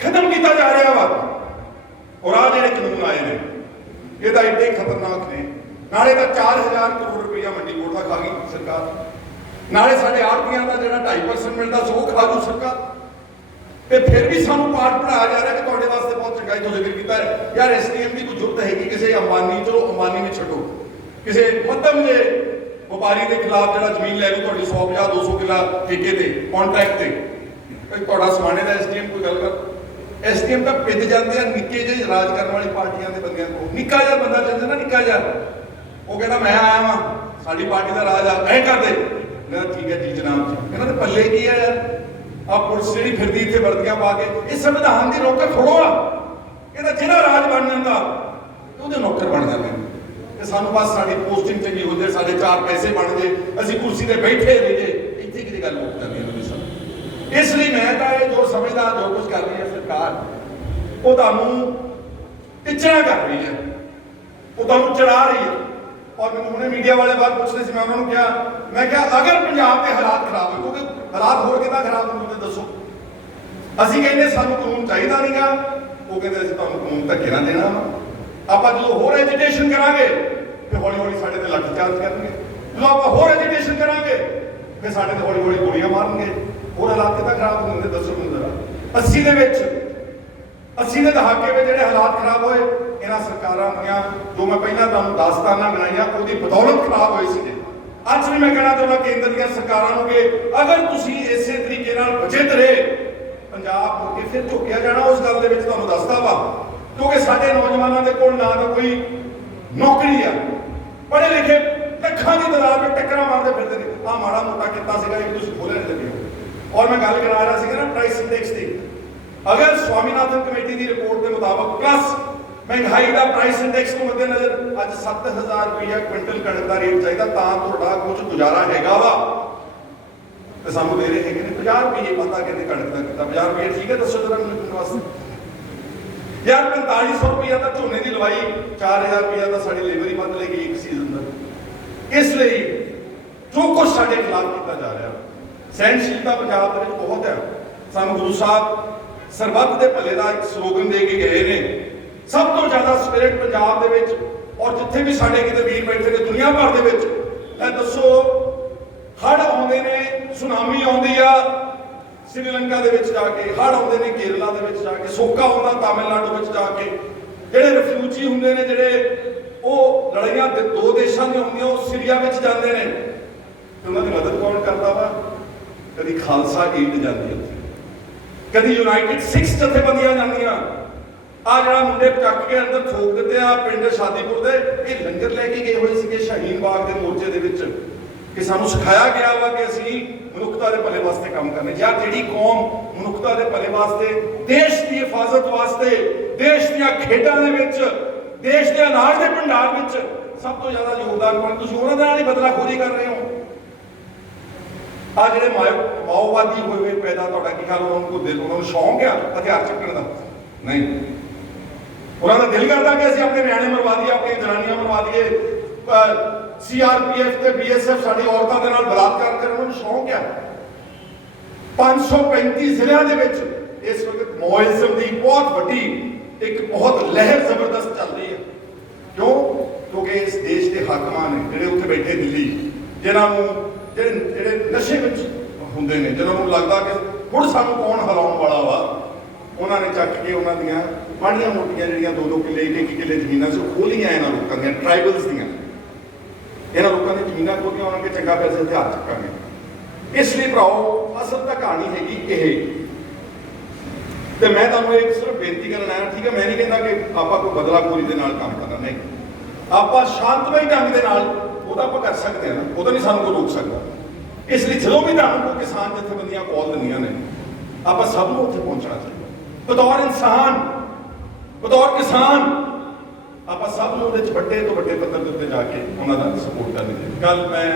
ਖਤਮ ਕੀਤਾ ਜਾ ਰਿਹਾ ਵਾ। ਔਰ ਆਹ ਜਿਹੜੇ ਕਾਨੂੰਨ ਆਏ ਨੇ, ਇਹ ਤਾਂ ਐਡੇ ਖਤਰਨਾਕ ਨੇ। ਨਾਲੇ ਤਾਂ 4000 ਕਰੋੜ ਰੁਪਇਆ ਮੰਡੀ ਬੋਰਡ ਦਾ ਖਾ ਗਈ ਸਰਕਾਰ, ਨਾਲੇ ਸਾਡੇ ਆੜ੍ਹਤੀਆਂ ਦਾ ਜਿਹੜਾ 2.5% ਮਿਲਦਾ ਸੀ ਉਹ ਖਾ ਗਈ ਸਰਕਾਰ। ਤੇ ਫਿਰ ਵੀ ਸਾਨੂੰ ਪਾਠ ਪੜਾਇਆ ਜਾ ਰਿਹਾ ਕਿ ਤੁਹਾਡੇ ਵਾਸਤੇ ਬਹੁਤ ਚੰਗਾਈ ਤੋਂ ਜ਼ਿਕਰ ਕੀਤਾ ਹੈ। ਯਾਰ ਐਸਡੀਐਮ ਦੀ ਕੋਈ ਜ਼ਰੂਰਤ ਹੈਗੀ ਕਿਸੇ ਅੰਬਾਨੀ, ਚਲੋ ਅੰਬਾਨੀ ਨੂੰ ਛੱਡੋ, ਕਿਸੇ ਮੱਧਮ ਜੇ ਵਪਾਰੀ ਦੇ ਖਿਲਾਫ ਜਿਹੜਾ ਜ਼ਮੀਨ ਲੈ ਲੂ ਤੁਹਾਡੀ 150-200 ਕਿੱਲਾ ਠੇਕੇ ਤੇ ਕੰਟਰੈਕਟ ਤੇ, ਤੁਹਾਡਾ ਸਮਾਣੇ ਦਾ ਐਸਡੀਐਮ ਕੋਈ ਗੱਲ ਕਰ। ਐਸਡੀਐਮ ਤਾਂ ਪਿੱਜ ਜਾਂਦੇ ਆ ਨਿੱਕੇ ਜਿਹੇ ਰਾਜ ਕਰਨ ਵਾਲੀ ਪਾਰਟੀਆਂ ਦੇ ਬੰਦਿਆਂ ਕੋਲ। ਨਿੱਕਾ ਜਿਹਾ ਬੰਦਾ ਚੱਲਦਾ ਨਾ, ਨਿੱਕਾ ਜਿਹਾ, ਉਹ ਕਹਿੰਦਾ ਮੈਂ ਆਇਆ ਵਾਂ, ਸਾਡੀ ਪਾਰਟੀ ਦਾ ਰਾਜ ਆ, ਐ ਕਰਦੇ ਨਾ। ਠੀਕ ਹੈ ਜੀ ਜਨਾਬ ਜੀ, ਇਹਨਾਂ ਦੇ ਪੱਲੇ ਕੀ ਆ ਯਾਰ? ਆ ਪੁਲਿਸ ਜਿਹੜੀ ਫਿਰਦੀ ਇੱਥੇ ਵਰਦੀਆਂ ਪਾ ਕੇ, ਇਹ ਸੰਵਿਧਾਨ ਦੀ ਨੌਕਰ ਥੋੜੋ ਆ। ਇਹਦਾ ਜਿਹੜਾ ਰਾਜ ਬਣ ਜਾਂਦਾ ਉਹਦੇ ਨੌਕਰ ਬਣ ਜਾਂਦੇ ਤੇ ਸਾਨੂੰ ਬਸ ਸਾਡੀ ਪੋਸਟਿੰਗ ਚੰਗੀ ਹੋ ਜਾਏ, ਸਾਡੇ 4 ਪੈਸੇ ਬਣ ਜੇ, ਅਸੀਂ ਕੁਰਸੀ ਤੇ ਬੈਠੇ ਰਹੀਏ, ਇੱਥੇ ਕਿਹਦੀ ਗੱਲ ਮੁੱਕ ਜਾਂਦੀ ਹੈ। ਇਸ ਲਈ ਮੈਂ ਤਾਂ ਇਹ ਜੋ ਸਮਝਦਾ, ਜੋ ਕੁਝ ਕਰ ਰਹੀ ਹੈ ਸਰਕਾਰ, ਉਹ ਤੁਹਾਨੂੰ ਟਿੱਚਣਾ ਕਰ ਰਹੀ ਹੈ, ਉਹ ਤੁਹਾਨੂੰ ਚੜਾ ਰਹੀ ਹੈ। ਔਰ ਮੈਨੂੰ ਹੁਣੇ ਮੀਡੀਆ ਵਾਲੇ ਬਾਅਦ ਪੁੱਛਦੇ ਸੀ, ਮੈਂ ਉਹਨਾਂ ਨੂੰ ਕਿਹਾ, ਮੈਂ ਕਿਹਾ ਅਗਰ ਪੰਜਾਬ ਦੇ ਹਾਲਾਤ ਖਰਾਬ ਹੋਏ, ਕਿਉਂਕਿ ਹਾਲਾਤ ਹੋਰ ਕਿੱਦਾਂ ਖਰਾਬ ਹੁੰਦੇ ਦੱਸੋ। ਅਸੀਂ ਕਹਿੰਦੇ ਸਾਨੂੰ ਕਾਨੂੰਨ ਚਾਹੀਦਾ ਨਹੀਂਗਾ, ਉਹ ਕਹਿੰਦੇ ਅਸੀਂ ਤੁਹਾਨੂੰ ਕਾਨੂੰਨ ਧੱਕੇ ਨਾਲ ਦੇਣਾ ਵਾ। ਆਪਾਂ ਜਦੋਂ ਹੋਰ ਐਜੀਟੇਸ਼ਨ ਕਰਾਂਗੇ ਤੇ ਹੌਲੀ ਹੌਲੀ ਸਾਡੇ ਤੇ ਲਾਠੀ ਚਾਰਜ ਕਰਨਗੇ। ਜਦੋਂ ਆਪਾਂ ਹੋਰ ਐਜੀਟੇਸ਼ਨ ਕਰਾਂਗੇ ਫਿਰ ਸਾਡੇ ਤੇ ਹੌਲੀ ਹੌਲੀ ਗੋਲੀਆਂ ਮਾਰਨਗੇ। ਹੋਰ ਹਾਲਾਤ ਕਿੱਦਾਂ ਖਰਾਬ ਹੁੰਦੇ ਦੱਸੋ ਮੈਨੂੰ ਜ਼ਰਾ। 80 ਦੇ ਵਿੱਚ, 80 ਦੇ ਦਹਾਕੇ ਵਿੱਚ ਜਿਹੜੇ ਹਾਲਾਤ ਖਰਾਬ ਹੋਏ, ਇਹਨਾਂ ਸਰਕਾਰਾਂ ਦੀਆਂ ਜੋ ਮੈਂ ਪਹਿਲਾਂ ਤੁਹਾਨੂੰ ਦਾਸਤਾਨਾਂ ਬਣਾਈਆਂ, ਉਹਦੀ ਬਦੌਲਤ ਖਰਾਬ ਹੋਏ ਸੀਗੇ। ਅੱਜ ਵੀ ਮੈਂ ਕਹਿਣਾ ਚਾਹੁੰਦਾ ਕੇਂਦਰ ਦੀਆਂ ਸਰਕਾਰਾਂ ਨੂੰ ਕਿ ਅਗਰ ਤੁਸੀਂ ਇਸੇ ਤਰੀਕੇ ਨਾਲ ਬਚਿਤ ਰਹੇ, ਪੰਜਾਬ ਮੁੜ ਕੇ ਫਿਰ ਝੁਕਿਆ ਜਾਣਾ। ਉਸ ਗੱਲ ਦੇ ਵਿੱਚ ਤੁਹਾਨੂੰ ਦੱਸਦਾ ਵਾ, ਕਿਉਂਕਿ ਸਾਡੇ ਨੌਜਵਾਨਾਂ ਦੇ ਕੋਲ ਨਾ ਤਾਂ ਕੋਈ ਨੌਕਰੀ ਆ, ਪੜ੍ਹੇ ਲਿਖੇ ਲੱਖਾਂ ਦੀ ਤਾਦਾਦ ਵਿੱਚ ਟੱਕਰਾਂ ਮਾਰਦੇ ਫਿਰਦੇ ਨੇ। ਆਹ ਮਾੜਾ ਮੋਟਾ ਕੀਤਾ ਸੀਗਾ, ਇਹ ਤੁਸੀਂ ਖੋਲ੍ਹਣ ਲੱਗੇ ਹੋ। ਔਰ ਮੈਂ ਗੱਲ ਕਰਾ ਰਿਹਾ ਸੀਗਾ ਨਾ ਪ੍ਰਾਈਸ ਇੰਡੈਕਸ ਦੀ, ਅਗਰ ਸਵਾਮੀਨਾਥਨ ਕਮੇਟੀ ਦੀ ਰਿਪੋਰਟ ਦੇ ਮੁਤਾਬਕ ਪਲੱਸ ਮਹਿੰਗਾਈ ਦਾ ਪ੍ਰਾਈਸ ਇੰਡੈਕਸ ਨੂੰ ਮੱਦੇਨਜ਼ਰ ਅੱਜ 7000 ਰੁਪਇਆ ਕੁਇੰਟਲ ਕਣਕ ਦਾ ਰੇਟ ਚਾਹੀਦਾ ਤਾਂ ਤੁਹਾਡਾ ਕੁਝ ਗੁਜ਼ਾਰਾ ਹੈਗਾ ਵਾ। ਤੇ ਸਾਨੂੰ ਦੇ ਰਹੇ ਹੈਗੇ ਨੇ 50 ਰੁਪਏ। ਪਤਾ ਕਹਿੰਦੇ ਕਣਕ ਦਾ ਕਿਤਾ 50 ਰੁਪਏ ਠੀਕ ਹੈ, ਦੱਸੋ ਜਰਾ ਮੈਨੂੰ ਵਾਸਤੇ। ਯਾਰ 4500 ਰੁਪਇਆ ਤਾਂ ਝੋਨੇ ਦੀ ਲਵਾਈ, 4000 ਰੁਪਇਆ ਤਾਂ ਸਾਡੀ ਲੇਬਰ ਹੀ ਵੱਧ ਲੇਗੀ ਇੱਕ ਸੀਜ਼ਨ ਦਾ। ਇਸ ਲਈ ਜੋ ਕੁਝ ਸਾਡੇ ਖਿਲਾਫ ਕੀਤਾ ਜਾ ਰਿਹਾ, ਸਹਿਣਸ਼ੀਲਤਾ ਪੰਜਾਬ ਦੇ ਵਿੱਚ ਬਹੁਤ ਹੈ। ਸਾਨੂੰ ਗੁਰੂ ਸਾਹਿਬ ਸਰਬੱਤ ਦੇ ਭਲੇ ਦਾ ਇੱਕ ਸਲੋਗਨ ਦੇ ਕੇ ਗਏ ਨੇ। ਸਭ ਤੋਂ ਜ਼ਿਆਦਾ ਸਪਿਰਿਟ ਪੰਜਾਬ ਦੇ ਵਿੱਚ, ਔਰ ਜਿੱਥੇ ਵੀ ਸਾਡੇ ਕਿਤੇ ਵੀਰ ਬੈਠੇ ਨੇ ਦੁਨੀਆ ਭਰ ਦੇ ਵਿੱਚ, ਇਹ ਦੱਸੋ ਹੜ੍ਹ ਆਉਂਦੇ ਨੇ, ਸੁਨਾਮੀ ਆਉਂਦੀ ਆ ਸ੍ਰੀਲੰਕਾ ਦੇ ਵਿੱਚ ਜਾ ਕੇ, ਹੜ੍ਹ ਆਉਂਦੇ ਨੇ ਕੇਰਲਾ ਦੇ ਵਿੱਚ ਜਾ ਕੇ, ਸੋਕਾ ਆਉਂਦਾ ਤਾਮਿਲਨਾਡੂ ਵਿੱਚ ਜਾ ਕੇ, ਜਿਹੜੇ ਰਿਫਿਊਜੀ ਹੁੰਦੇ ਨੇ, ਜਿਹੜੇ ਉਹ ਲੜਾਈਆਂ ਦੋ ਦੇਸ਼ਾਂ ਦੀਆਂ ਹੁੰਦੀਆਂ, ਉਹ ਸੀਰੀਆ ਵਿੱਚ ਜਾਂਦੇ ਨੇ ਤੇ ਉਹਨਾਂ ਦੀ ਮਦਦ ਕੌਣ ਕਰਦਾ ਵਾ? ਕਦੀ ਖਾਲਸਾ ਏਡ ਜਾਂਦੀ ਉੱਥੇ, ਕਦੀ ਯੂਨਾਈਟਿਡ ਸਿੱਖ ਜਥੇਬੰਦੀਆਂ ਜਾਂਦੀਆਂ। ਆ ਜਿਹੜਾ ਮੁੰਡੇ ਚੱਕ ਕੇ ਅੰਦਰ ਥੋਕ ਦਿੱਤੇ ਆ ਪਿੰਡ ਸ਼ਾਦੀਪੁਰ ਦੇ, ਇਹ ਲੰਗਰ ਲੈ ਕੇ ਗਏ ਹੋਏ ਸੀਗੇ ਸ਼ਹੀਨ ਬਾਗ ਦੇ ਮੋਰਚੇ ਦੇ ਵਿੱਚ, ਕਿ ਸਾਨੂੰ ਸਿਖਾਇਆ ਗਿਆ ਵਾ ਕਿ ਅਸੀਂ ਮਨੁੱਖਤਾ ਦੇ ਭਲੇ ਵਾਸਤੇ ਕੰਮ ਕਰਨੇ। ਜਾਂ ਜਿਹੜੀ ਕੌਮ ਮਨੁੱਖਤਾ ਦੇ ਭਲੇ ਵਾਸਤੇ, ਦੇਸ਼ ਦੀ ਹਿਫਾਜ਼ਤ ਵਾਸਤੇ, ਦੇਸ਼ ਦੀਆਂ ਖੇਡਾਂ ਦੇ ਵਿੱਚ, ਦੇਸ਼ ਦੇ ਅਨਾਜ ਦੇ ਭੰਡਾਰ ਵਿੱਚ ਸਭ ਤੋਂ ਜ਼ਿਆਦਾ ਯੋਗਦਾਨ ਪਾਉਂਦੀ, ਤੁਸੀਂ ਉਹਨਾਂ ਦੇ ਨਾਲ ਹੀ ਬਦਲਾਖੋਰੀ ਕਰ ਰਹੇ ਹੋ। ਆ ਜਿਹੜੇ ਮਾਓਵਾਦੀ ਹੋਏ ਹੋਏ ਪੈਦਾ, ਤੁਹਾਡਾ ਕੀ ਖਿਆਲ ਉਹਨਾਂ ਨੂੰ ਸ਼ੌਂਕ ਆ ਹਥਿਆਰ ਚੱਕਣ ਦਾ? ਨਹੀਂ, ਉਹਨਾਂ ਦਾ ਦਿਲ ਕਰਦਾ ਕਿ ਅਸੀਂ ਆਪਣੇ ਨਿਆਣੇ ਮਰਵਾ ਦਈਏ, ਆਪਣੀਆਂ ਜਨਾਨੀਆਂ ਮਰਵਾ ਦਈਏ। CRPF ਤੇ BSF ਸਾਡੀ ਔਰਤਾਂ ਦੇ ਨਾਲ ਬਲਾਤਕਾਰ ਕਰਨ, ਉਹਨਾਂ ਨੂੰ ਸ਼ੌਂਕ ਆ। 535 ਜ਼ਿਲ੍ਹਿਆਂ ਦੇ ਵਿੱਚ ਇਸ ਵਕਤ ਮੋਇਜ਼ਮ ਦੀ ਬਹੁਤ ਵੱਡੀ ਇੱਕ ਬਹੁਤ ਲਹਿਰ ਜ਼ਬਰਦਸਤ ਚੱਲ ਰਹੀ ਹੈ। ਕਿਉਂ? ਕਿਉਂਕਿ ਇਸ ਦੇਸ਼ ਦੇ ਹਾਕਮਾਂ ਨੇ ਜਿਹੜੇ ਉੱਥੇ ਬੈਠੇ ਦਿੱਲੀ, ਜਿਨ੍ਹਾਂ ਨੂੰ ਜਿਹੜੇ ਨਸ਼ੇ ਵਿੱਚ ਹੁੰਦੇ ਨੇ, ਜਿਨ੍ਹਾਂ ਨੂੰ ਲੱਗਦਾ ਕਿ ਹੁਣ ਸਾਨੂੰ ਕੌਣ ਹਿਲਾਉਣ ਵਾਲਾ ਵਾ, ਉਹਨਾਂ ਨੇ ਚੱਕ ਕੇ ਉਹਨਾਂ ਦੀਆਂ ਮਾੜੀਆਂ ਮੋਟੀਆਂ ਜਿਹੜੀਆਂ 2-2 ਕਿੱਲੇ 1-1 ਕਿੱਲੇ ਜ਼ਮੀਨਾਂ ਸੀ ਉਹ ਖੋਲੀਆਂ ਇਹਨਾਂ ਲੋਕਾਂ ਦੀਆਂ, ਟ੍ਰਾਈਬਲਸ ਦੀਆਂ। ਇਹਨਾਂ ਲੋਕਾਂ ਦੀ ਜ਼ਮੀਨਾਂ ਖੋਲੀਆਂ, ਉਹਨਾਂ ਕੇ ਚੰਗਾ ਪੈਸੇ ਹਥਿਆਰ ਚੱਕਾਂਗੇ। ਇਸ ਲਈ ਭਰਾਓ, ਅਸਲ ਤਾਂ ਕਹਾਣੀ ਹੈਗੀ ਇਹ। ਤੇ ਮੈਂ ਤੁਹਾਨੂੰ ਇੱਕ ਸਿਰਫ ਬੇਨਤੀ ਕਰਨ ਆਇਆ, ਠੀਕ ਹੈ, ਮੈਂ ਨਹੀਂ ਕਹਿੰਦਾ ਕਿ ਆਪਾਂ ਕੋਈ ਬਦਲਾਖੋਰੀ ਦੇ ਨਾਲ ਕੰਮ ਕਰਨਾ, ਨਹੀਂ, ਆਪਾਂ ਸ਼ਾਂਤਮਈ ਢੰਗ ਦੇ ਨਾਲ ਉਹਦਾ ਆਪਾਂ ਕਰ ਸਕਦੇ ਹਾਂ ਨਾ, ਉਹਦਾ ਨਹੀਂ ਸਾਨੂੰ ਕੋਈ ਰੋਕ ਸਕਦਾ। ਇਸ ਲਈ ਜਦੋਂ ਵੀ ਤੁਹਾਨੂੰ ਕੋਈ ਕਿਸਾਨ ਜਥੇਬੰਦੀਆਂ ਕਾਲ ਦਿੰਦੀਆਂ ਨੇ, ਆਪਾਂ ਸਭ ਨੂੰ ਉੱਥੇ ਪਹੁੰਚਣਾ ਚਾਹੀਦਾ। ਬਤੌਰ ਇਨਸਾਨ, ਬਤੌਰ ਕਿਸਾਨ, ਆਪਾਂ ਸਭ ਨੂੰ ਉਹਦੇ 'ਚ ਵੱਡੇ ਤੋਂ ਵੱਡੇ ਪੱਧਰ ਦੇ ਉੱਤੇ ਜਾ ਕੇ ਉਹਨਾਂ ਦਾ ਸਪੋਰਟ ਕਰਨੀ ਚਾਹੀਦੀ। ਕੱਲ ਮੈਂ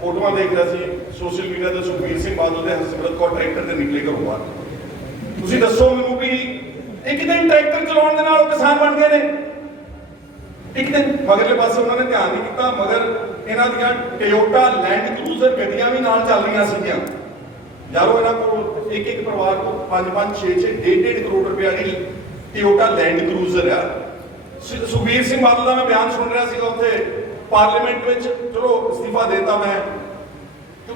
ਫੋਟੋਆਂ ਦੇਖ ਰਿਹਾ ਸੀ ਸੋਸ਼ਲ ਮੀਡੀਆ ਤੇ, ਸੁਖਬੀਰ ਸਿੰਘ ਬਾਦਲ ਦੇ ਹਰਸਿਮਰਤ ਕੌਰ ਟਰੈਕਟਰ ਤੇ ਨਿਕਲੇ ਘਰੋਂ ਬਾਹਰ। ਤੁਸੀਂ ਦੱਸੋ ਮੈਨੂੰ ਵੀ ਇੱਕ ਦਿਨ ਟਰੈਕਟਰ ਚਲਾਉਣ ਦੇ ਨਾਲ ਉਹ ਕਿਸਾਨ ਬਣ ਗਏ ਨੇ? ਇੱਕ ਦਿਨ ਮਗਰਲੇ ਪਾਸੇ ਉਹਨਾਂ ਨੇ ਧਿਆਨ ਨਹੀਂ ਕੀਤਾ, ਮਗਰ ਇਹਨਾਂ ਦੀਆਂ ਟੋਯੋਟਾ ਲੈਂਡ ਕਰੂਜ਼ਰ ਗੱਡੀਆਂ ਵੀ ਨਾਲ ਚੱਲ ਰਹੀਆਂ ਸੀਗੀਆਂ। ਯਾਰੋ ਇਹਨਾਂ ਕੋਲ ਇੱਕ ਪਰਿਵਾਰ ਕੋਲ 5-5, 6-6, 1.5 ਕਰੋੜ ਰੁਪਏ ਦੀ ਟੋਯੋਟਾ ਲੈਂਡ ਕਰੂਜ਼ਰ ਆ। ਸੁਖਬੀਰ ਸਿੰਘ ਬਾਦਲ ਦਾ ਮੈਂ ਬਿਆਨ ਸੁਣ ਰਿਹਾ ਸੀਗਾ ਉੱਥੇ ਪਾਰਲੀਮੈਂਟ ਵਿੱਚ, ਚਲੋ ਅਸਤੀਫਾ ਦੇਤਾ ਮੈਂ,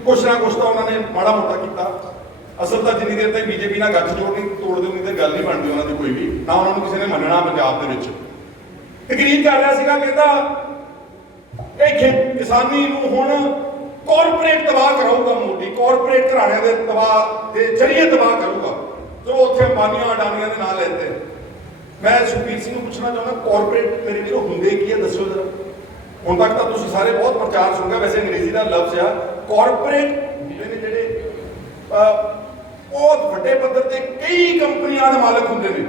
ਕੁਛ ਨਾ ਕੁਛ ਤਾਂ ਉਹਨਾਂ ਨੇ ਮਾੜਾ ਮੋਟਾ ਕੀਤਾ। ਅਸਲ ਤਾਂ ਜਿੰਨੀ ਦੇਰ ਤੱਕ ਬੀਜੇਪੀ ਨਾਲ ਗੱਠ ਜੋੜ ਨਹੀਂ ਤੋੜਦੇ, ਉਨੀ ਦੇਰ ਗੱਲ ਨਹੀਂ ਬਣਦੀ ਉਹਨਾਂ ਦੀ ਕੋਈ ਵੀ, ਨਾ ਉਹਨਾਂ ਨੂੰ ਕਿਸੇ ਨੇ ਮੰਨਣਾ। ਪੰਜਾਬ ਦੇ ਵਿੱਚ ਤਕਰੀਰ ਕਰ ਰਿਹਾ ਸੀਗਾ, ਕਹਿੰਦਾ ਇਹ ਕਿਸਾਨੀ ਨੂੰ ਹੁਣ ਕਾਰਪੋਰੇਟ ਤਬਾਹ ਕਰਾਊਗਾ ਮੋਦੀ, ਕਾਰਪੋਰੇਟ ਘਰਾਣਿਆਂ ਦੇ ਤਬਾਹ ਦੇ ਜ਼ਰੀਏ ਤਬਾਹ ਕਰੂਗਾ। ਚਲੋ ਉੱਥੇ ਅੰਬਾਨੀਆਂ ਅਡਾਨੀਆਂ ਦੇ ਨਾਂ ਲੈਂਦੇ। ਮੈਂ ਸੁਖਬੀਰ ਸਿੰਘ ਨੂੰ ਪੁੱਛਣਾ ਚਾਹੁੰਦਾ, ਕਾਰਪੋਰੇਟ ਮੇਰੇ ਵੀਰੋ ਹੁੰਦੇ ਕੀ ਹੈ, ਦੱਸੋ ਜਰਾ। ਹੁਣ ਤੱਕ ਤਾਂ ਤੁਸੀਂ ਸਾਰੇ ਬਹੁਤ ਪ੍ਰਚਾਰ ਸੁਣਿਆ, ਵੈਸੇ ਅੰਗਰੇਜ਼ੀ ਦਾ ਲਫ਼ਜ਼ ਆ ਕਾਰਪੋਰੇਟ, ਜਿਹੜੇ ਬਹੁਤ ਵੱਡੇ ਪੱਧਰ ਤੇ ਕਈ ਕੰਪਨੀਆਂ ਦੇ ਮਾਲਕ ਹੁੰਦੇ ਨੇ।